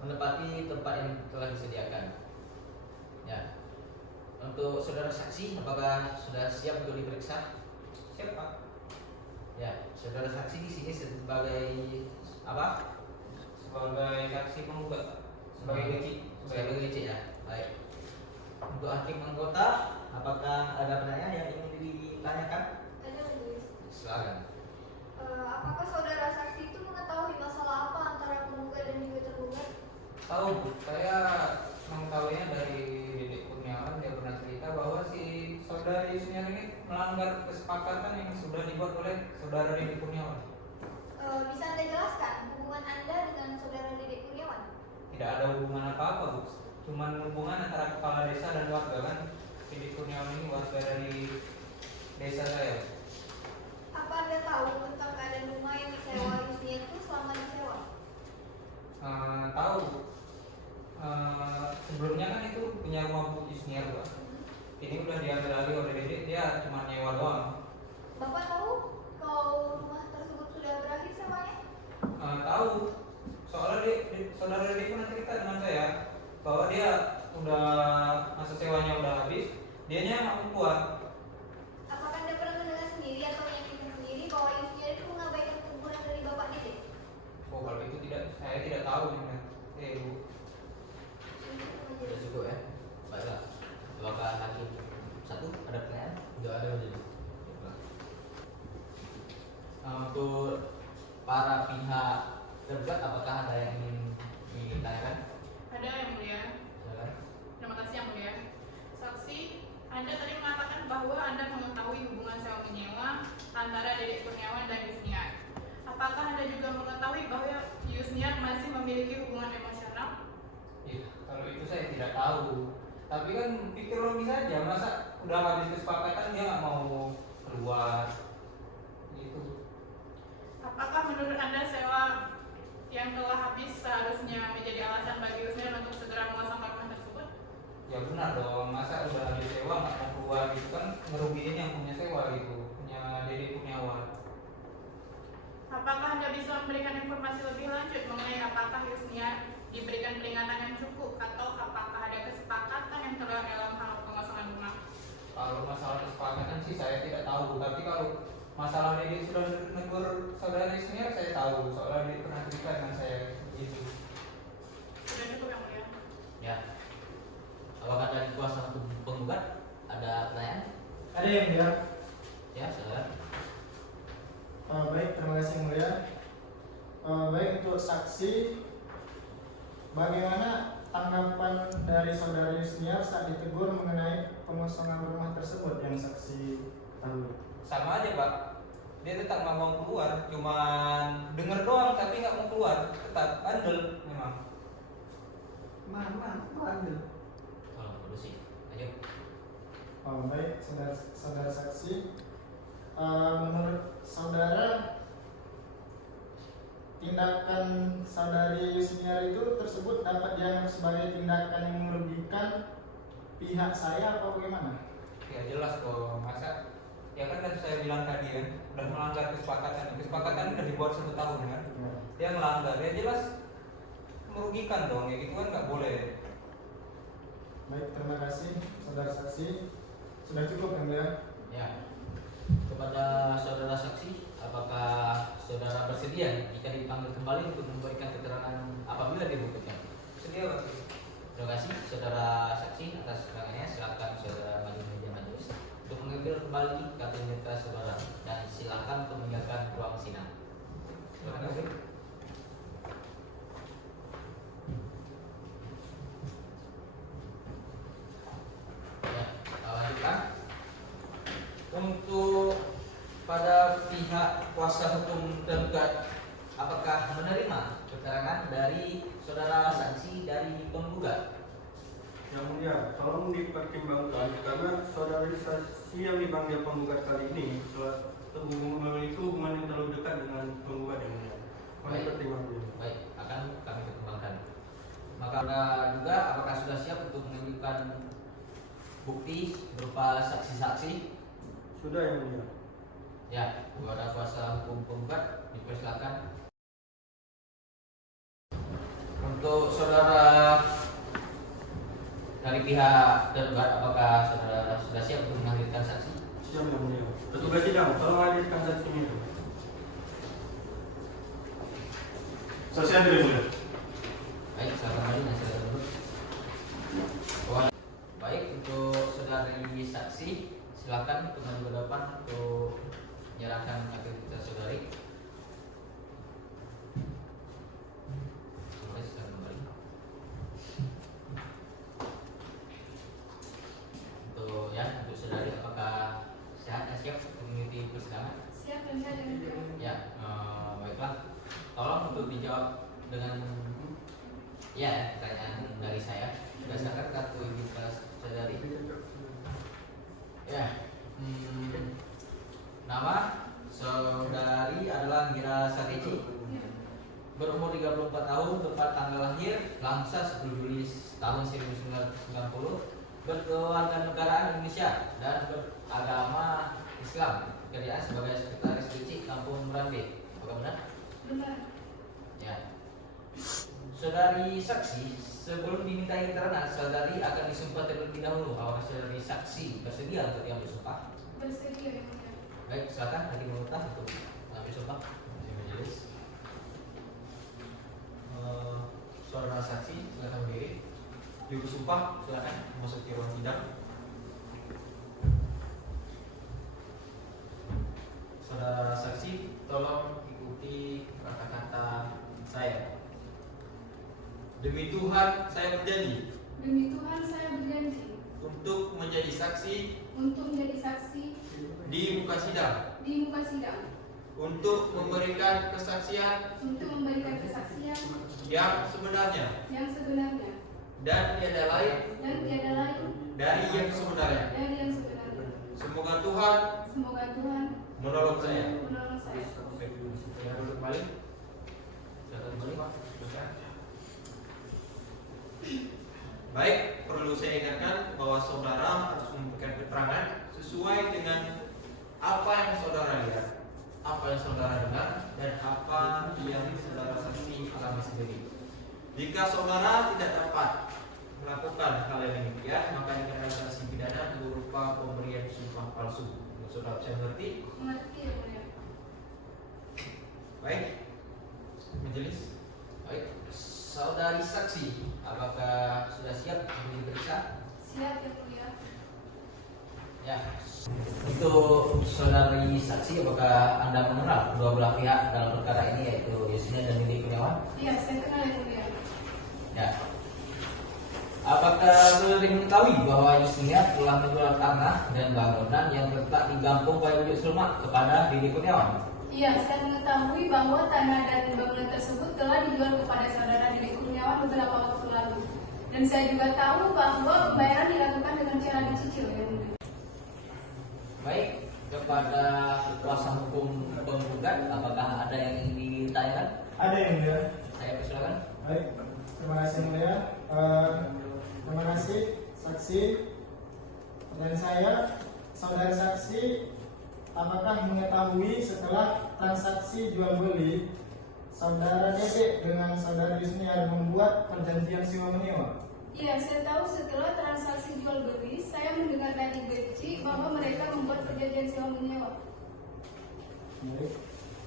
menempati tempat yang telah disediakan. Ya. Untuk saudara saksi, apakah sudah siap untuk diperiksa? Siap, Pak. Ya, saudara saksi di sini sebagai apa? Sebagai saksi penggugat, sebagai GC ya. Baik. Untuk hakim anggota, apakah ada pertanyaan yang ingin ditanyakan? Ada majelis. Silakan. Apakah saudara saksi itu mengetahui masalah apa antara penggugat dan juga tergugat? Tahu, Bu. Saya mengetahuinya dari Dedek Kurniawan. Dia pernah cerita bahwa si saudara Yusniar ini melanggar kesepakatan yang sudah dibuat oleh saudara Dedek Kurniawan. Bisa Anda jelaskan hubungan Anda dengan saudara Dedek Kurniawan? Tidak ada hubungan apa-apa, Bu. Cuman hubungan antara kepala desa dan warga kan. Dedek Kurniawan ini warga dari desa saya. Apa Anda tahu tentang keadaan rumah yang disewa Yusniar itu selama disewa? Tahu, Bu. Sebelumnya kan itu punya rumah Bu Yusniar, Bu. Ini udah diambil alih oleh Dedek, dia cuma nyewa doang. Bapak tahu kalau rumah tersebut sudah berakhir sewanya? Tahu, soalnya saudara Dedek pernah cerita dengan saya bahwa dia udah masa sewanya udah habis, dianya nggak mau keluar. Apakah Anda pernah mendengar sendiri atau meyakinkan sendiri bahwa Yusniar itu mengabaikan teguran dari Bapak Dedek? Oh, kalau itu saya tidak tahu Bu. Sudah cukup ya. Baiklah. Apakah hakim satu ada pertanyaan? Tidak ada majelis. Untuk para pihak tergugat, apakah ada yang ingin ditanyakan? Ada yang mulia. Silakan. Terima kasih yang mulia. Saksi, Anda tadi mengatakan bahwa Anda mengetahui hubungan sewa menyewa antara Dedek Kurniawan dan Yusniar. Apakah Anda juga mengetahui bahwa Yusniar masih memiliki hubungan emosional? Ya, kalau itu saya tidak tahu. Tapi kan pikir logis aja, masa udah habis kesepakatan dia nggak mau keluar gitu. Apakah menurut Anda sewa yang telah habis seharusnya menjadi alasan bagi Yusniar untuk segera mengosongkan rumah tersebut? Ya benar dong, masa udah habis sewa nggak mau keluar gitu kan, ngerugiin yang punya sewa gitu, punya Dedek Kurniawan. Apakah Anda bisa memberikan informasi lebih lanjut mengenai apakah Yusniar diberikan peringatan yang cukup atau apakah ada kesepakatan yang terlihat dalam hal pengosongan rumah? Kalau masalah kesepakatan sih saya tidak tahu, tapi kalau masalah Dedek sudah negur saudara Yusniar saya tahu, soalnya dia pernah cerita dengan saya gitu. Sudah cukup yang mulia. Ya. Apakah dari kuasa hukum penggugat ada pertanyaan? Ada yang mulia. Ya, silakan. Baik, terima kasih yang mulia. dari saudara Yusniar saat ditegur mengenai pengosongan rumah tersebut yang saksi ketahui? Sama aja Pak, dia tetap nggak mau keluar, cuman denger doang tapi nggak mau keluar, tetap bandel memang. Mana bandel? Kalau kondusif, ayo. Oh, baik, saudara saksi. Menurut saudara, tindakan saudari Yusniar itu tersebut dapat dianggap sebagai tindakan yang merugikan pihak saya apa bagaimana? Ya jelas kok, masa ya kan tadi saya bilang tadi kan udah melanggar kesepakatan udah dibuat 1 tahun kan, dia melanggar ya jelas merugikan dong, ya gitu kan nggak boleh. Baik, terima kasih saudara saksi. Sudah cukup yang mulia. Ya. Kepada saudara saksi, apakah saudara bersedia jika dipanggil kembali untuk memberikan keterangan apabila dibutuhkan? Sedia Pak. Terima kasih saudara saksi atas keterangannya. Silakan saudara maju meja majelis untuk mengambil kembali kartu identitas saudara dan silakan untuk meninggalkan ruang sidang. Terima kasih. Ya, kita lanjutkan. Untuk pada pihak kuasa hukum tergugat, apakah menerima keterangan dari saudara saksi dari penggugat? Yang mulia, tolong dipertimbangkan karena saudari saksi yang dipanggil penggugat kali ini memiliki hubungan yang terlalu dekat dengan penggugat yang mulia. Mohon dipertimbangkan. Baik, akan kami pertimbangkan. Maka juga apakah sudah siap untuk menunjukkan bukti berupa saksi-saksi? Sudah yang mulia. Ya, kepada kuasa hukum penggugat dipersilakan. Untuk saudara dari pihak tergugat, apakah saudara sudah siap untuk menghadirkan saksi? Siap yang mulia. Petugas sidang, tolong hadirkan saksinya. Saksi hadir yang mulia. Baik, silakan maju dan silakan duduk. Baik, untuk saudari saksi, silakan untuk maju ke depan untuk menyerahkan aktivitas saudari. Terima kasih, silakan kembali. Untuk saudari, apakah sehat dan siap untuk mengikuti persidangan? Siap dan saya dengan Ya, baiklah. Tolong untuk dijawab dengan ya pertanyaan dari saya berdasarkan kartu identitas saudari. Ya, nama saudari adalah Mira Sateci, berumur 34 tahun, tempat tanggal lahir Langsa 10 Juli tahun 1990, berkewarganegaraan Indonesia dan beragama Islam. Pekerjaan sebagai sekretaris kecil Kampung Merambe. Apakah benar? benar. Ya. Saudari saksi, sebelum dimintai keterangan, saudari akan disumpah terlebih dahulu. Apakah saudari saksi bersedia untuk diambil sumpah? Bersedia yang mulia. Baik, silakan Hakim Multah untuk mengambil sumpah. Majelis. Saudara saksi, silakan berdiri. Juru sumpah, silakan memasuki ruang sidang. Saudara saksi, tolong ikuti kata-kata saya. Demi Tuhan, saya berjanji Demi Tuhan saya berjanji untuk menjadi saksi di muka sidang, untuk memberikan kesaksian yang sebenarnya yang sebenarnya dan tiada lain dari yang sebenarnya. Semoga Tuhan menolong saya. Baik, saya duduk kembali. Silakan kembali, Pak. Baik, perlu saya ingatkan bahwa saudara harus memberikan keterangan sesuai dengan apa yang saudara lihat, apa yang saudara dengar, dan apa yang saudara saksi alami sendiri. Jika saudara tidak dapat melakukan hal yang demikian, maka dikenakan sanksi pidana berupa pemberian sumpah palsu. Saudara bisa mengerti? mengerti yang mulia. Baik, majelis. Baik, saudari saksi, apakah sudah siap untuk diperiksa? Siap yang mulia. Ya. Untuk saudari saksi, apakah Anda mengenal kedua belah pihak dalam perkara ini, yaitu Yusnia dan Lili Kurniawan? Iya, saya kenal yang mulia. Ya. Apakah saudari mengetahui bahwa Yusnia telah menjual tanah dan bangunan yang terletak di Kampung Bayu Ujung Sulmak kepada Didi Kurniawan? Iya, saya mengetahui bahwa tanah dan bangunan tersebut telah dijual kepada saudara Didi Kurniawan beberapa waktu lalu. Dan saya juga tahu bahwa pembayaran dilakukan dengan cara dicicil. Ya, Baik, kepada kuasa hukum penggugat, apakah ada yang ingin ditanyakan? Ada yang mulia. Saya persilakan. Baik, terima kasih mulia. Terima kasih saksi. Dan saya, saudara saksi, apakah mengetahui setelah transaksi jual beli saudara Dede dengan saudara Yusniar membuat perjanjian sewa menyewa? Iya, saya tahu setelah transaksi jual beli, saya mendengar dari Beci bahwa mereka membuat perjanjian sewa menyewa. Baik.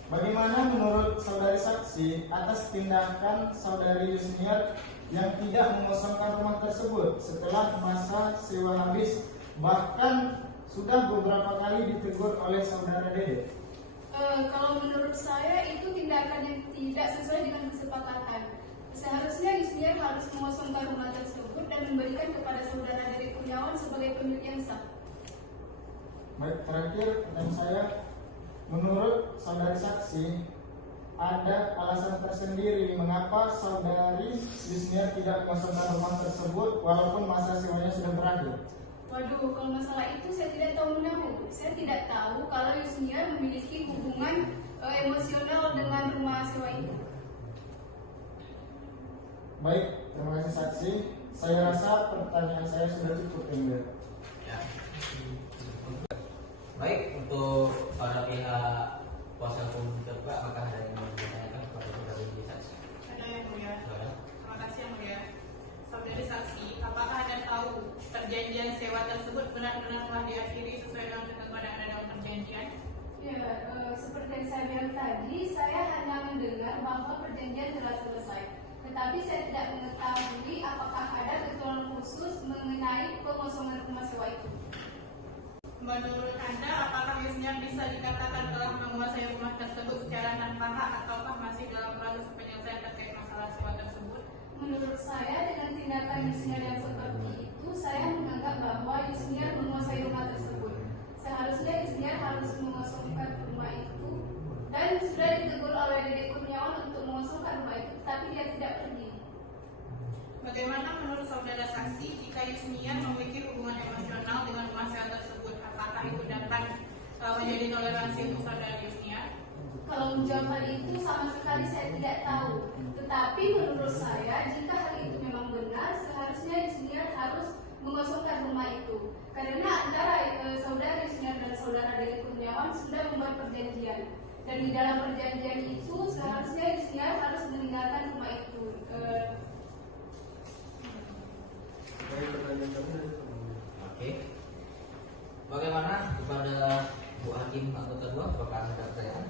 Bagaimana menurut saudari saksi atas tindakan saudari Yusniar yang tidak mengosongkan rumah tersebut setelah masa sewa habis, bahkan sudah beberapa kali ditegur oleh saudara Dede? Kalau menurut saya itu tindakan yang tidak sesuai dengan kesepakatan. Seharusnya Yusniar harus mengosongkan rumah tersebut dan memberikan kepada saudara Dede Kurniawan sebagai pemilik yang sah. Baik, terakhir pertanyaan saya, menurut saudari saksi, ada alasan tersendiri mengapa saudari Yusniar tidak mengosongkan rumah tersebut walaupun masa sewanya sudah berakhir? Waduh, kalau masalah itu saya tidak tahu menahu. Saya tidak tahu kalau Yusniar memiliki hubungan emosional dengan rumah sewa itu. Baik, terima kasih saksi. Saya rasa pertanyaan saya sudah cukup, Yang Mulia. Ya. Baik, untuk para pihak kuasa hukum terdakwa, apakah ada yang mau ditanyakan kepada saudari saksi? Ada yang mulia. Silakan. Terima kasih yang mulia. Saudari saksi, apakah Anda tahu perjanjian sewa tersebut benar-benar telah diakhiri sesuai dengan ketentuan yang ada dalam perjanjian? Ya, seperti yang saya bilang tadi, saya hanya mendengar bahwa perjanjian telah selesai. Tetapi saya tidak mengetahui apakah ada ketentuan khusus mengenai pengosongan rumah sewa itu. Menurut Anda, apakah Yusniar bisa dikatakan telah menguasai rumah tersebut secara tanpa hak ataukah masih dalam proses penyelesaian terkait masalah sewa tersebut? Menurut saya, dengan tindakan Yusniar yang seperti itu, saya menganggap bahwa Yusniar menguasai rumah tersebut. Seharusnya Yusniar harus mengosongkan rumah itu dan sudah ditegur oleh Dede Kurniawan untuk mengosongkan rumah itu, tapi dia tidak pergi. Bagaimana menurut saudara saksi jika Yusniar memiliki hubungan emosional dengan rumah sewa tersebut? Apakah itu dapat menjadi toleransi untuk saudara Yusniar? Kalau menjawab hal itu sama sekali saya tidak tahu. Tetapi menurut saya, jika hal itu memang benar, seharusnya Yusniar harus mengosongkan rumah itu. Karena antara saudara Yusniar dan saudara Dede Kurniawan sudah membuat perjanjian. Dan di dalam perjanjian itu seharusnya Yusniar harus meninggalkan rumah itu. Oke. Bagaimana kepada Bu Hakim anggota 2? Apakah ada pertanyaan?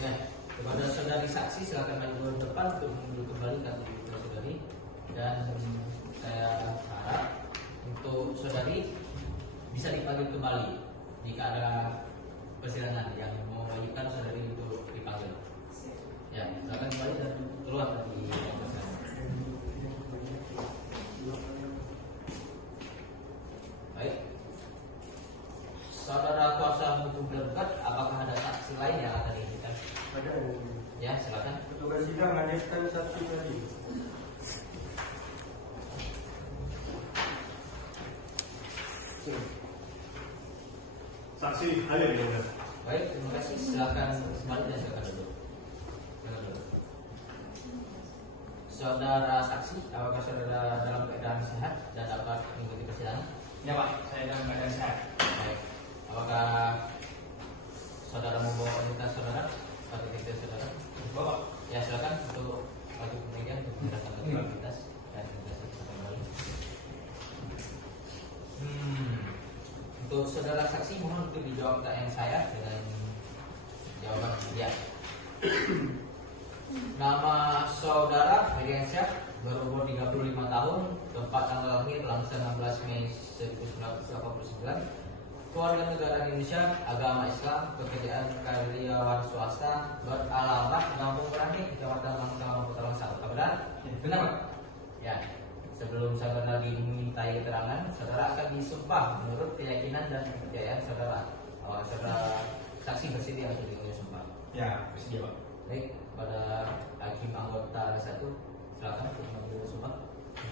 Ya, kepada saudari saksi silakan maju ke depan untuk menunjuk kembali kartu saudari. Dan saya harap untuk saudari bisa dipanggil kembali jika ada persidangan yang mewajibkan saudari untuk dipanggil. Ya, silakan kembali dan keluar dari persidangan. Baik. Saudara kuasa hukum tergugat, apakah ada saksi lain yang akan dihadirkan? Ada. Ya, silakan. Petugas sidang hadirkan saksi tadi. Saksi hadir, Yang Mulia. Baik, terima kasih. Silakan kembali dan silakan duduk. Silakan duduk. Saudara saksi, apakah saudara dalam keadaan sehat dan dapat mengikuti persidangan? Ya Pak, saya dalam keadaan sehat. Baik. Apakah saudara membawa identitas saudara? KTP saudara? Bapak. Ya, silakan untuk maju ke meja untuk menyerahkan identitas dan identitas kembali. Untuk saudara saksi mohon untuk dijawab pertanyaan saya dengan jawaban ya. Nama saudara Heriansyah berumur 35 tahun, tempat tanggal lahir Langsa 16 Mei 1989, keluarga negara Indonesia, agama Islam, pekerjaan karyawan swasta, beralamat Kampung Merangin, Kecamatan Langsa, Kota Langsa. Apakah benar? Benar, Pak? Ya. Sebelum saudara lagi dimintai keterangan, saudara akan disumpah menurut keyakinan dan kepercayaan saudara. Saudara saksi bersedia untuk disumpah? Ya, bersedia Pak. Baik, pada hakim anggota 1, silakan untuk mengambil sumpah.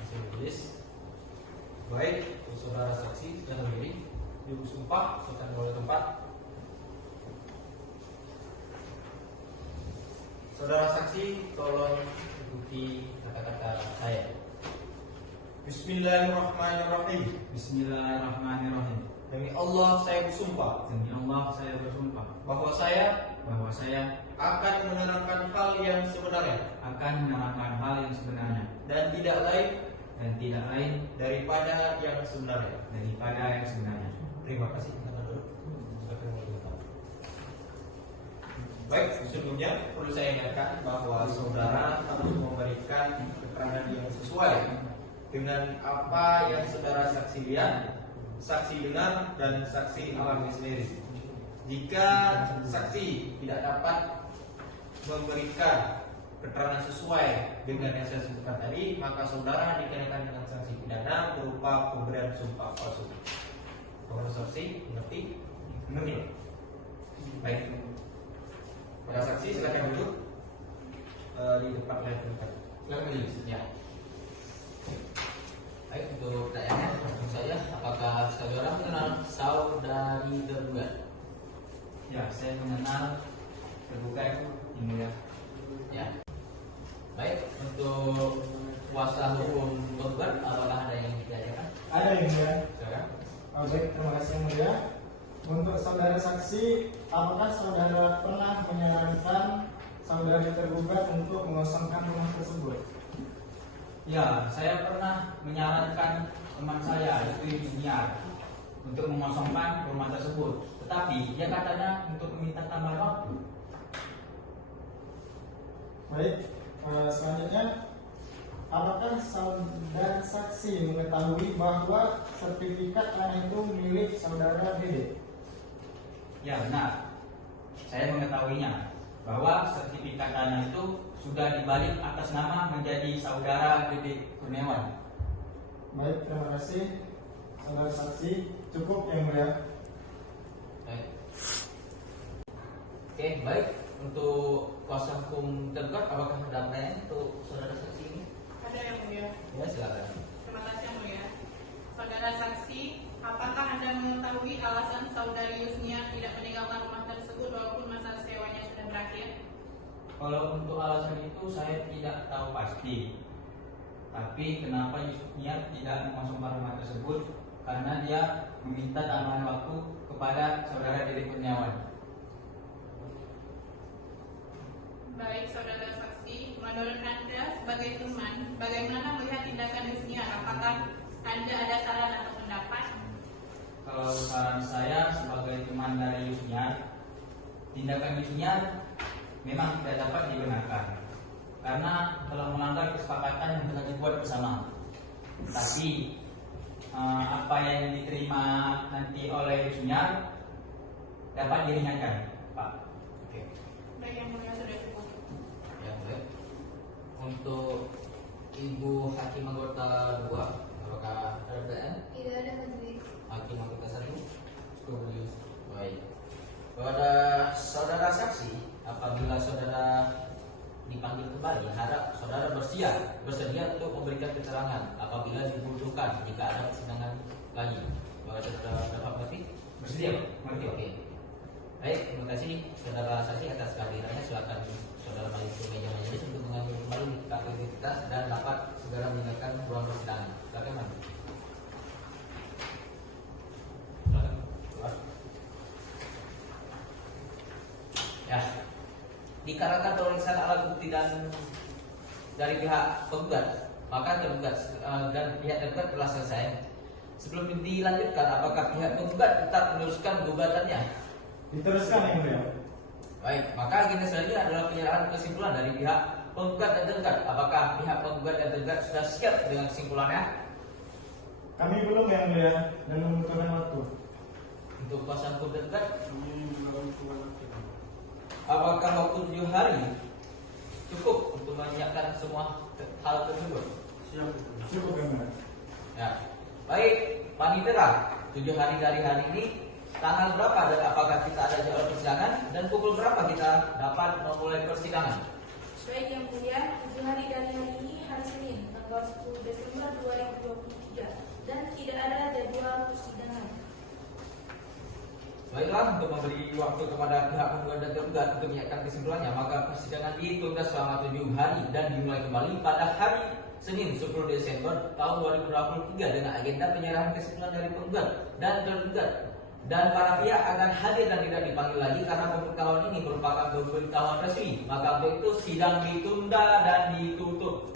Saya tulis. Baik, saudara saksi yang berdiri, ibu sumpah, silakan boleh tempat. Saudara saksi, tolong ikuti kata-kata saya. Bismillahirrahmanirrahim. Bismillahirrahmanirrahim. Demi Allah saya bersumpah Demi Allah saya bersumpah bahwa saya bahwa saya akan menerangkan hal yang sebenarnya akan menerangkan hal yang sebenarnya dan tidak lain dan tidak lain daripada yang sebenarnya. daripada yang sebenarnya. Terima kasih. Silakan mulai Bapak. Baik, sebelumnya perlu saya ingatkan bahwa saudara harus memberikan keterangan yang sesuai dengan apa yang saudara saksi lihat, saksi dengar, dan saksi alami sendiri. Jika saksi tidak dapat memberikan keterangan sesuai dengan yang saya sebutkan tadi, maka saudara dikenakan dengan sanksi pidana berupa pemberian sumpah palsu. Saudara saksi mengerti? Mengerti. Baik. Para saksi silakan duduk di depan layar tempat. Silakan duduk. Ya. Baik, untuk pertanyaannya langsung saja, apakah saudara mengenal saudari tergugat? Ya, saya mengenal tergugat yang mulia. Ya. Baik, untuk kuasa hukum tergugat, apakah ada yang ditanyakan? Ada yang mulia. Saudara? Baik, terima kasih yang mulia. Untuk saudara saksi, apakah saudara pernah menyarankan saudari tergugat untuk mengosongkan rumah tersebut? Ya, saya pernah menyarankan teman saya itu Junior untuk mengosongkan rumah tersebut, tetapi dia katanya untuk meminta tambahan waktu. Baik, selanjutnya, apakah saudara saksi mengetahui bahwa sertifikat tanah itu milik saudara Dede? Ya, benar. Saya mengetahuinya bahwa sertifikat tanah itu sudah dibalik atas nama menjadi saudara Dede Kurniawan. Baik, terima kasih saudara saksi. Cukup yang mulia. Baik. Oke, baik. Untuk kuasa hukum tergugat, apakah ada pertanyaan untuk saudara saksi ini? Ada yang mulia. Ya, silakan. Terima kasih yang mulia. Saudara saksi, apakah Anda mengetahui alasan saudari Yusnia tidak meninggalkan rumah tersebut walaupun masa sewanya sudah berakhir? Kalau untuk alasan itu saya tidak tahu pasti. Tapi kenapa Yusnia tidak mengosongkan rumah tersebut? Karena dia meminta tambahan waktu kepada saudara Dede Kurniawan. Baik, saudara saksi, menurut Anda sebagai teman, bagaimana melihat tindakan Yusnia? Apakah Anda ada saran atau pendapat? Kalau saran saya sebagai teman dari Yusnia, tindakan Yusnia memang tidak dapat dibenarkan karena telah melanggar kesepakatan yang telah dibuat bersama. Tapi apa yang diterima nanti oleh Yusnia dapat diringankan, Pak. Oke. Baik, yang mulia sudah cukup. Ya, baik. Untuk Ibu Hakim anggota 2, apakah ada pertanyaan? Tidak ada majelis. Hakim anggota 1? Cukup. Baik. Kepada saudara saksi, apabila saudara dipanggil kembali, harap saudara bersedia untuk memberikan keterangan apabila dibutuhkan jika ada persidangan lagi. Bahwa saudara dapat mengerti? Bersedia, mengerti. Oke. Baik, terima kasih saudara saksi atas kehadirannya. Silakan saudara balik ke meja majelis untuk mengambil kembali kartu identitas dan dapat segera meninggalkan ruang persidangan. Silakan, Mas. Silakan. Keluar. Ya. Dikarenakan pemeriksaan alat bukti dan dari pihak penggugat, maka tergugat dan pihak tergugat telah selesai. Sebelum dilanjutkan, apakah pihak penggugat tetap meneruskan gugatannya? Diteruskan yang mulia. Baik, maka agenda selanjutnya adalah penyerahan kesimpulan dari pihak penggugat dan tergugat. Apakah pihak penggugat dan tergugat sudah siap dengan kesimpulannya? Kami belum yang mulia dan membutuhkan waktu. Untuk kuasa hukum tergugat, apakah waktu 7 hari cukup untuk menyiapkan semua hal tersebut? Cukup yang mulia. Ya. Baik, Panitera, 7 hari dari hari ini tanggal berapa dan apakah kita ada jadwal persidangan dan pukul berapa kita dapat memulai persidangan? Baik yang mulia, 7 hari dari hari ini hari Senin, tanggal 10 Desember 2023 dan tidak ada jadwal persidangan. Baiklah, untuk memberi waktu kepada pihak penggugat dan tergugat untuk menyiapkan kesimpulannya, maka persidangan ditunda selama 7 hari dan dimulai kembali pada hari Senin 10 Desember tahun 2023 dengan agenda penyerahan kesimpulan dari penggugat dan tergugat. Dan para pihak akan hadir dan tidak dipanggil lagi karena pemberitahuan ini merupakan pemberitahuan resmi. Maka untuk itu sidang ditunda dan ditutup.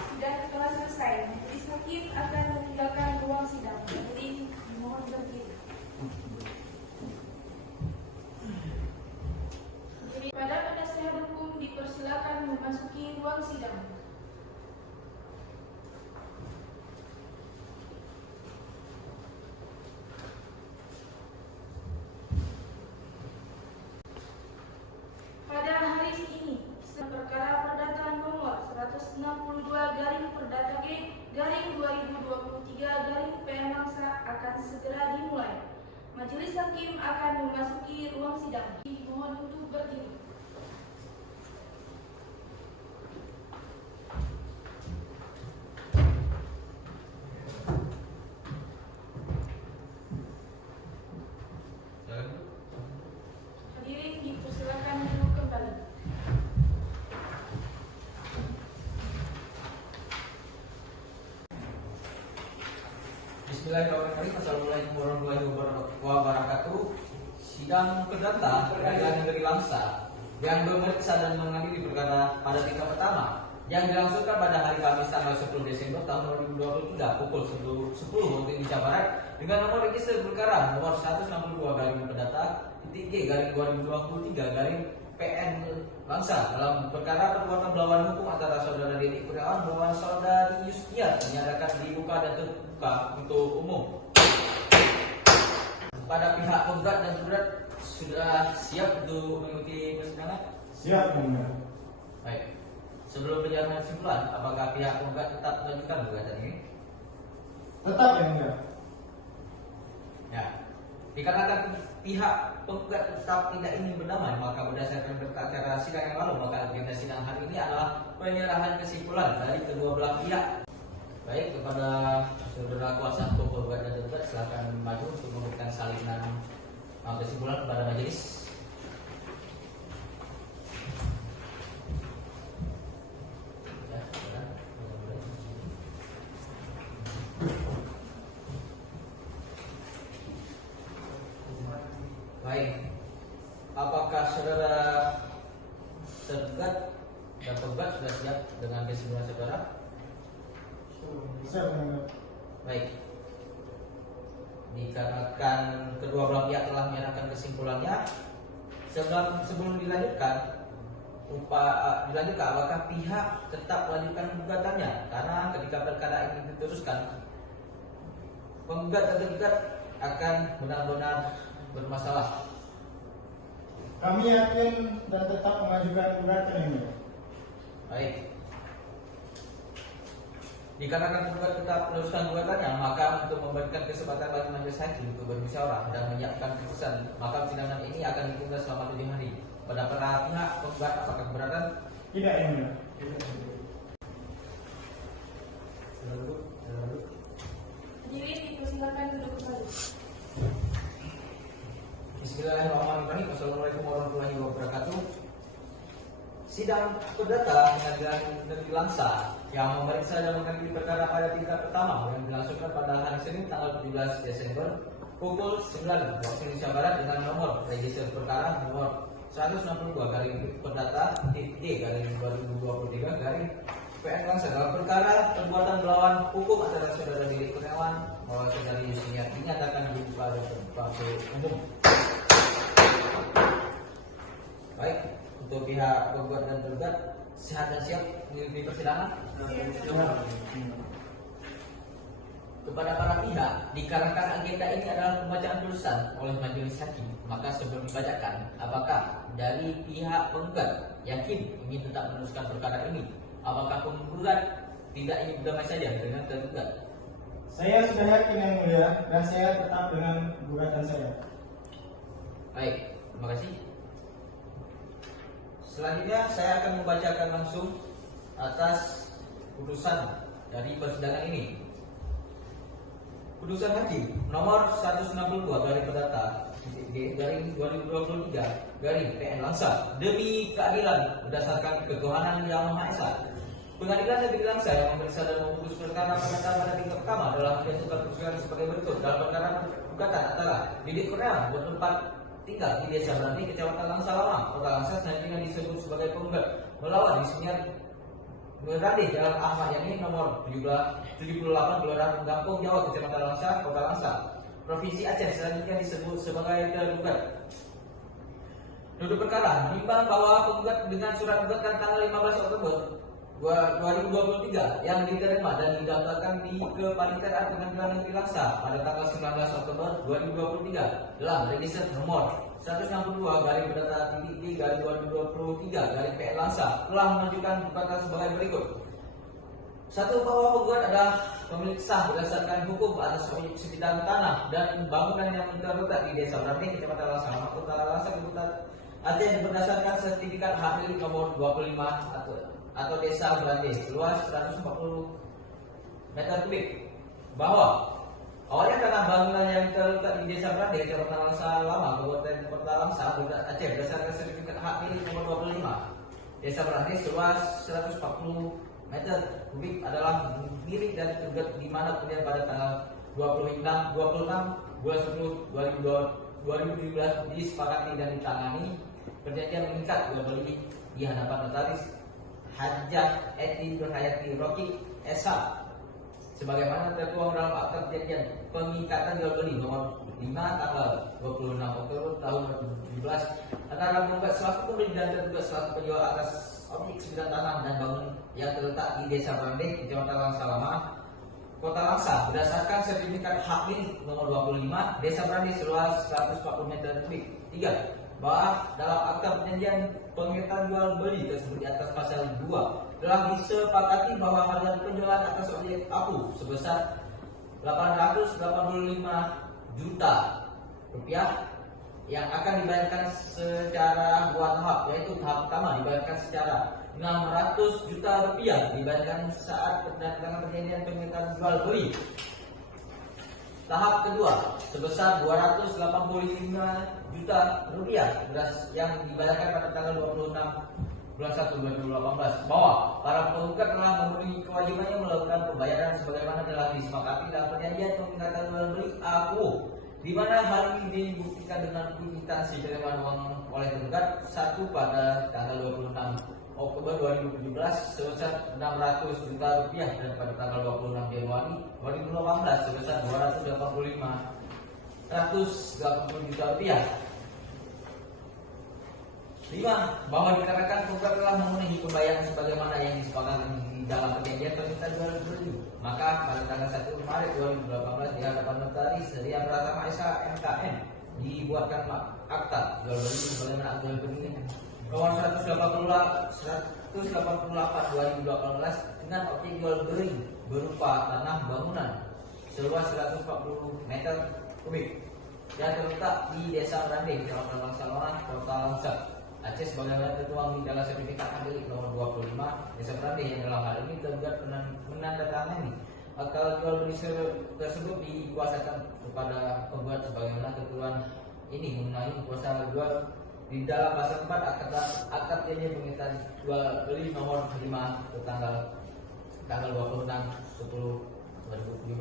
Sidang telah selesai. Majelis hakim akan meninggalkan ruang sidang. Jadi mohon berdiri. Jadi pada penasihat hukum dipersilakan memasuki ruang sidang. Pada hari ini, perkara perdata nomor 162 garing perdata G garing 2023 garing PN Mangsa akan segera dimulai. Majelis hakim akan memasuki ruang sidang. Mohon untuk berdiri. Hadirin dipersilakan duduk kembali. Bismillahirrahmanirrahim. Assalamualaikum warahmatullahi wabarakatuh. Sidang perdata Pengadilan Negeri Langsa yang memeriksa dan mengadili perkara pada tingkat pertama yang dilangsungkan pada hari Kamis tanggal 10 Desember tahun 2023 pukul 10 waktu Indonesia Barat dengan nomor register perkara nomor 162 garing perdata titik G garing 2023 garing PN Langsa dalam perkara perbuatan melawan hukum antara saudara Deddy Kurniawan melawan saudari Yustia dinyatakan dibuka dan terbuka untuk umum. Pada pihak penggugat dan tergugat sudah siap untuk mengikuti persidangan? Siap yang mulia. Baik. Sebelum penjelasan kesimpulan, apakah pihak penggugat tetap melanjutkan gugatan ini? Tetap yang mulia. Ya. Dikarenakan pihak penggugat tetap tidak ingin berdamai, maka berdasarkan berita acara sidang yang lalu, maka agenda sidang hari ini adalah penyerahan kesimpulan dari kedua belah pihak. Baik, kepada saudara kuasa hukum penggugat dan tergugat silakan maju untuk memberikan salinan kesimpulan kepada majelis. Ya, saudara. Baik, apakah saudara tergugat dan penggugat sudah siap dengan kesimpulan saudara? Siap yang mulia. Baik. Dikarenakan kedua belah pihak telah menyerahkan kesimpulannya, sebelum dilanjutkan, apakah pihak tetap melanjutkan gugatannya? Karena ketika perkara ini diteruskan, penggugat dan tergugat akan benar-benar bermasalah. Kami yakin dan tetap mengajukan gugatan yang mulia. Baik. Dikarenakan penggugat tetap meneruskan gugatannya, maka untuk memberikan kesempatan bagi majelis hakim untuk bermusyawarah dan menyiapkan keputusan, maka persidangan ini akan ditunda selama 7 hari. Pada para pihak penggugat apakah keberatan? Tidak yang mulia. Hadirin dipersilakan duduk kembali. Bismillahirrahmanirrahim. Assalamualaikum warahmatullahi wabarakatuh. Sidang perdata Pengadilan Negeri Langsa yang memeriksa dan mengadili perkara pada tingkat pertama yang dilangsungkan pada hari Senin tanggal 17 Desember pukul 9 waktu Indonesia Barat dengan nomor register perkara nomor 162 garing perdata titik D garing 2023 garing PN Langsa dalam perkara perbuatan melawan hukum antara saudara Deddy Kurniawan melawan saudari Yusnia dinyatakan dibuka dan terbuka untuk umum. Baik, untuk pihak penggugat dan tergugat sehat dan siap mengikuti persidangan. Kepada para pihak, dikarenakan agenda ini adalah pembacaan putusan oleh majelis hakim, maka sebelum dibacakan, apakah dari pihak penggugat yakin ingin tetap meneruskan perkara ini? Apakah penggugat tidak ingin berdamai saja dengan tergugat? Saya sudah yakin yang mulia dan saya tetap dengan gugatan saya. Baik, terima kasih. Selanjutnya saya akan membacakan langsung atas putusan dari persidangan ini. Putusan hakim nomor 162 garing perdata garing 2023 garing PN Langsa demi keadilan berdasarkan ketuhanan Yang Maha Esa. Pengadilan Negeri Langsa yang memeriksa dan memutus perkara perdata pada tingkat pertama dalam menjatuhkan putusan sebagai berikut dalam perkara gugatan antara Didik Kurniawan bertempat tinggal di Desa Berani, Kecamatan Langsa Lama, Kota Langsa, selanjutnya disebut sebagai penggugat melawan Disinian Berani Jalan Ahmad Yani nomor 78 Kelurahan Gampung Jawa, Kecamatan Langsa, Kota Langsa, Provinsi Aceh, selanjutnya disebut sebagai tergugat. Duduk perkara menimbang bahwa penggugat dengan surat gugatan tanggal 15 Oktober 2023 yang diterima dan didaftarkan di Kepanitiaan Pengadilan Negeri Langsa pada tanggal 19 Oktober 2023 dalam register nomor 162 garing perdata titik garing 2023 garing PN Langsa telah menunjukkan gugatan sebagai berikut. 1. Bahwa penggugat adalah pemilik sah berdasarkan hukum atas objek sebidang tanah dan bangunan yang terletak di Desa Berani, Kecamatan Langsa, Kota Langsa, Kabupaten Aceh berdasarkan sertifikat hak milik nomor 25 atau Desa Berani luas 140 meter kubik. Bahwa awalnya tanah bangunan yang terletak di Desa Berani, Kecamatan Langsa Lama, Kabupaten Kota Langsa, Aceh berdasarkan sertifikat hak milik nomor 25 Desa Berani seluas 140 meter kubik adalah milik dan tergugat di mana kemudian pada tanggal 26 bulan 10 2017 disepakati dan ditangani perjanjian mengikat jual beli di hadapan notaris Hajjah Eti Nurhayati Roki Esa sebagaimana tertuang dalam akta perjanjian pengikatan jual beli nomor 5 tanggal 26 Oktober tahun 2017 antara penggugat selaku pembeli dan tergugat selaku penjual atas objek sebidang tanah dan bangunan yang terletak di Desa Berani, Kecamatan Langsa Lama, Kota Langsa berdasarkan sertifikat hak milik nomor 25 Desa Berani seluas 140 meter kubik. 3. Bahwa dalam akta perjanjian pengikatan jual beli tersebut di atas pasal 2 telah disepakati bahwa harga penjualan atas objek aku sebesar 885 juta rupiah yang akan dibayarkan secara dua tahap, yaitu tahap pertama dibayarkan secara 600 juta rupiah dibayarkan saat penandatangan perjanjian pengikatan jual beli. Tahap kedua sebesar 285 juta rupiah yang dibayarkan pada tanggal 26 bulan 1 2018 bahwa para penggugat telah memenuhi kewajibannya melakukan pembayaran sebagaimana telah disepakati dalam perjanjian pengikatan jual beli aku, di mana hal ini dibuktikan dengan kwitansi penerimaan uang oleh tergugat 1 pada tanggal 26 Oktober 2017 sebesar 600 juta rupiah dan pada tanggal 26 Januari 2018 sebesar 280 juta rupiah. 5. Bahwa dikarenakan penggugat telah memenuhi pembayaran sebagaimana yang disepakati di dalam perjanjian pengikatan jual beli, maka pada tanggal 1 Maret 2018 di hadapan notaris Rian Pratama Esa MKN dibuatkan akta jual beli sebagaimana akta jual beli nomor 188 2018 dengan objek jual beli berupa tanah bangunan seluas 140 meter kubik yang terletak di Desa Berani, Kecamatan Langsa Lama, Kota Langsa, Aceh sebagaimana tertuang di dalam sertifikat hak milik nomor 25 Desa Berani yang dalam hal ini tergugat menandatangani akta jual beli tersebut dikuasakan kepada penggugat sebagaimana tertuang ini mengenai kuasa jual di dalam pasal 4 akta perjanjian pengikatan jual beli nomor 5 tanggal 26 10 2017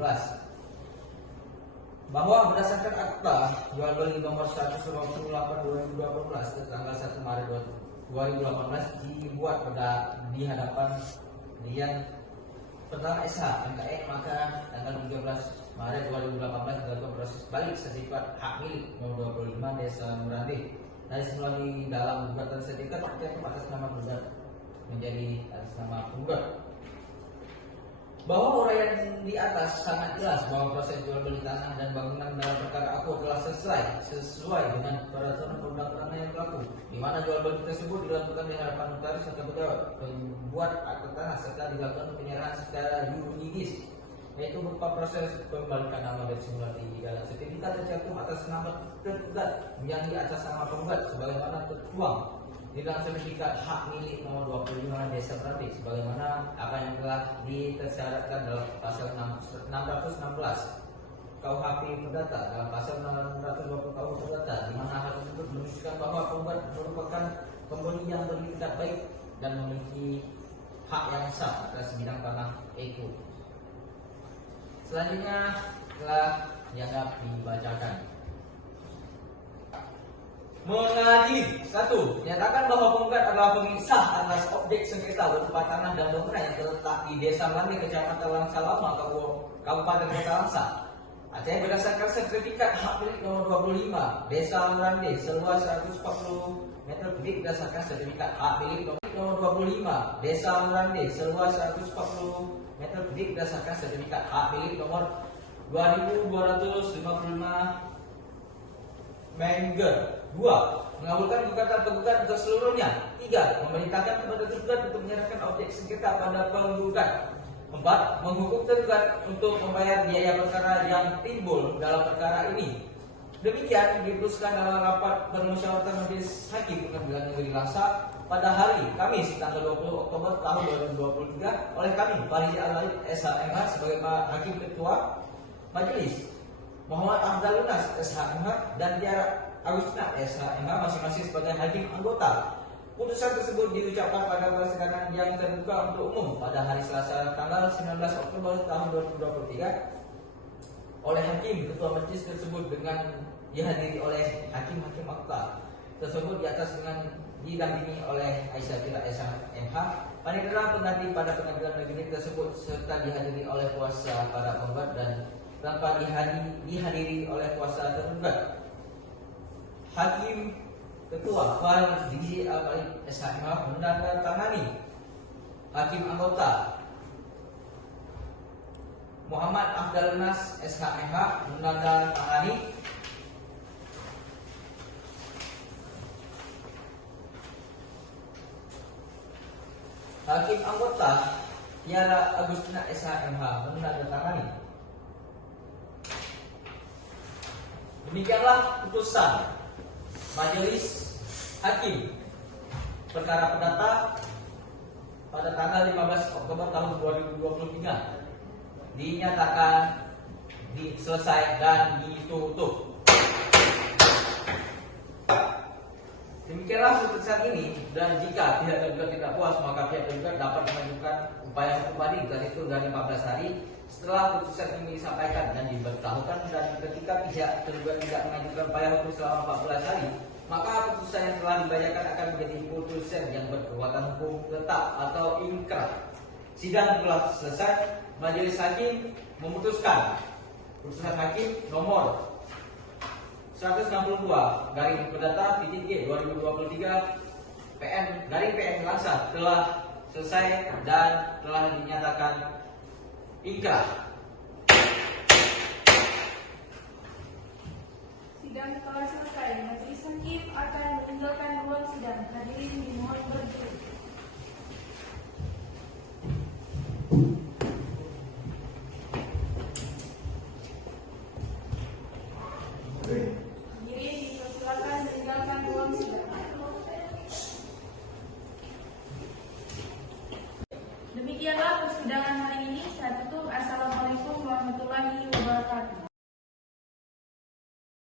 bahwa berdasarkan akta jual beli nomor 198 2018 tanggal 1 Maret 2018 dibuat di hadapan Dian Pertama SH MKN, maka tanggal 13 Maret 2018 dilakukan proses balik sertifikat hak milik nomor 25 Desa Berani dari melalui dalam gugatan sertifikat tercakup atas nama penggugat menjadi atas nama penggugat. bahwa uraian di atas sangat jelas bahwa proses jual beli tanah dan bangunan dalam perkara aku telah selesai sesuai dengan peraturan perundang-undangan yang berlaku, di mana jual beli tersebut dilakukan di hadapan notaris serta pejabat pembuat akta tanah serta dilakukan penyerahan secara yuridis, yaitu berupa proses pembalikan nama dari semula tinggi dalam sertifikat tercantum atas nama tergugat menjadi atas nama penggugat sebagaimana tertuang di dalam sertifikat hak milik nomor 25 Desa Berarti sebagaimana apa yang telah ditersyaratkan dalam pasal 616 KUHP Perdata dalam pasal 620 KUHP Perdata, di mana hal tersebut menunjukkan bahwa penggugat merupakan pembeli yang bertingkat baik dan memiliki hak yang sah atas bidang tanah itu. Selanjutnya telah dianggap dibacakan. Mengadili 1. Nyatakan bahwa penggugat adalah pemilik sah atas objek sengketa berupa tanah dan bangunan yang terletak di Desa Melandi, Kecamatan Langsa Lama, Kabupaten Kota Langsa, Aceh berdasarkan sertifikat hak milik nomor 25 Desa Melandi seluas 140 meter kubik berdasarkan sertifikat hak milik nomor 25 Desa Melandi seluas 140 meter kubik berdasarkan sertifikat hak milik nomor 2255 Menger. 2. Mengabulkan gugatan penggugat untuk seluruhnya. 3. Memerintahkan kepada tergugat untuk menyerahkan objek sengketa pada penggugat. 4. Menghukum tergugat untuk membayar biaya perkara yang timbul dalam perkara ini. Demikian diputuskan dalam rapat permusyawaratan Majelis Hakim Pengadilan Negeri Langsa pada hari Kamis tanggal 20 Oktober tahun 2023 oleh kami Farizi Al-Laid SHMH sebagai Hakim Ketua Majelis, Muhammad Afdalunas SHMH dan Tiara Agustina SHMH masing-masing sebagai hakim anggota. Putusan tersebut diucapkan pada persidangan yang terbuka untuk umum pada hari Selasa tanggal 19 Oktober tahun 2023 oleh Hakim Ketua Majelis tersebut dengan dihadiri oleh hakim-hakim akta tersebut di atas dengan didampingi oleh Aisyah Tira SHMH, panitera pengganti pada pengadilan negeri tersebut serta dihadiri oleh kuasa para penggugat dan tanpa dihadiri oleh kuasa tergugat. Hakim Ketua Farizi Al-Laid SHMH menandatangani. Hakim anggota Muhammad Afdalunas SHMH menandatangani. Hakim anggota Tiara Agustina SHMH menandatangani. Demikianlah putusan Majelis Hakim Perkara Perdata pada tanggal 15 Oktober tahun 2023 dinyatakan selesai dan ditutup. Demikianlah putusan ini, dan jika pihak tergugat tidak puas maka pihak tergugat dapat mengajukan upaya hukum banding itu dari 14 hari setelah putusan ini disampaikan dan diberitahukan, dan ketika pihak tergugat tidak mengajukan upaya hukum selama 14 hari, maka putusan yang telah dibacakan akan menjadi putusan yang berkekuatan hukum tetap atau inkrah. Sidang telah selesai. Majelis Hakim memutuskan putusan Hakim nomor 162 garing Perdata G 2023 PN Langsa telah selesai dan telah dinyatakan inkrah. Sidang telah selesai. Majelis Hakim akan meninggalkan ruang sidang. Hadirin dimohon berdiri. Hadirin dipersilakan meninggalkan ruang sidang. Demikianlah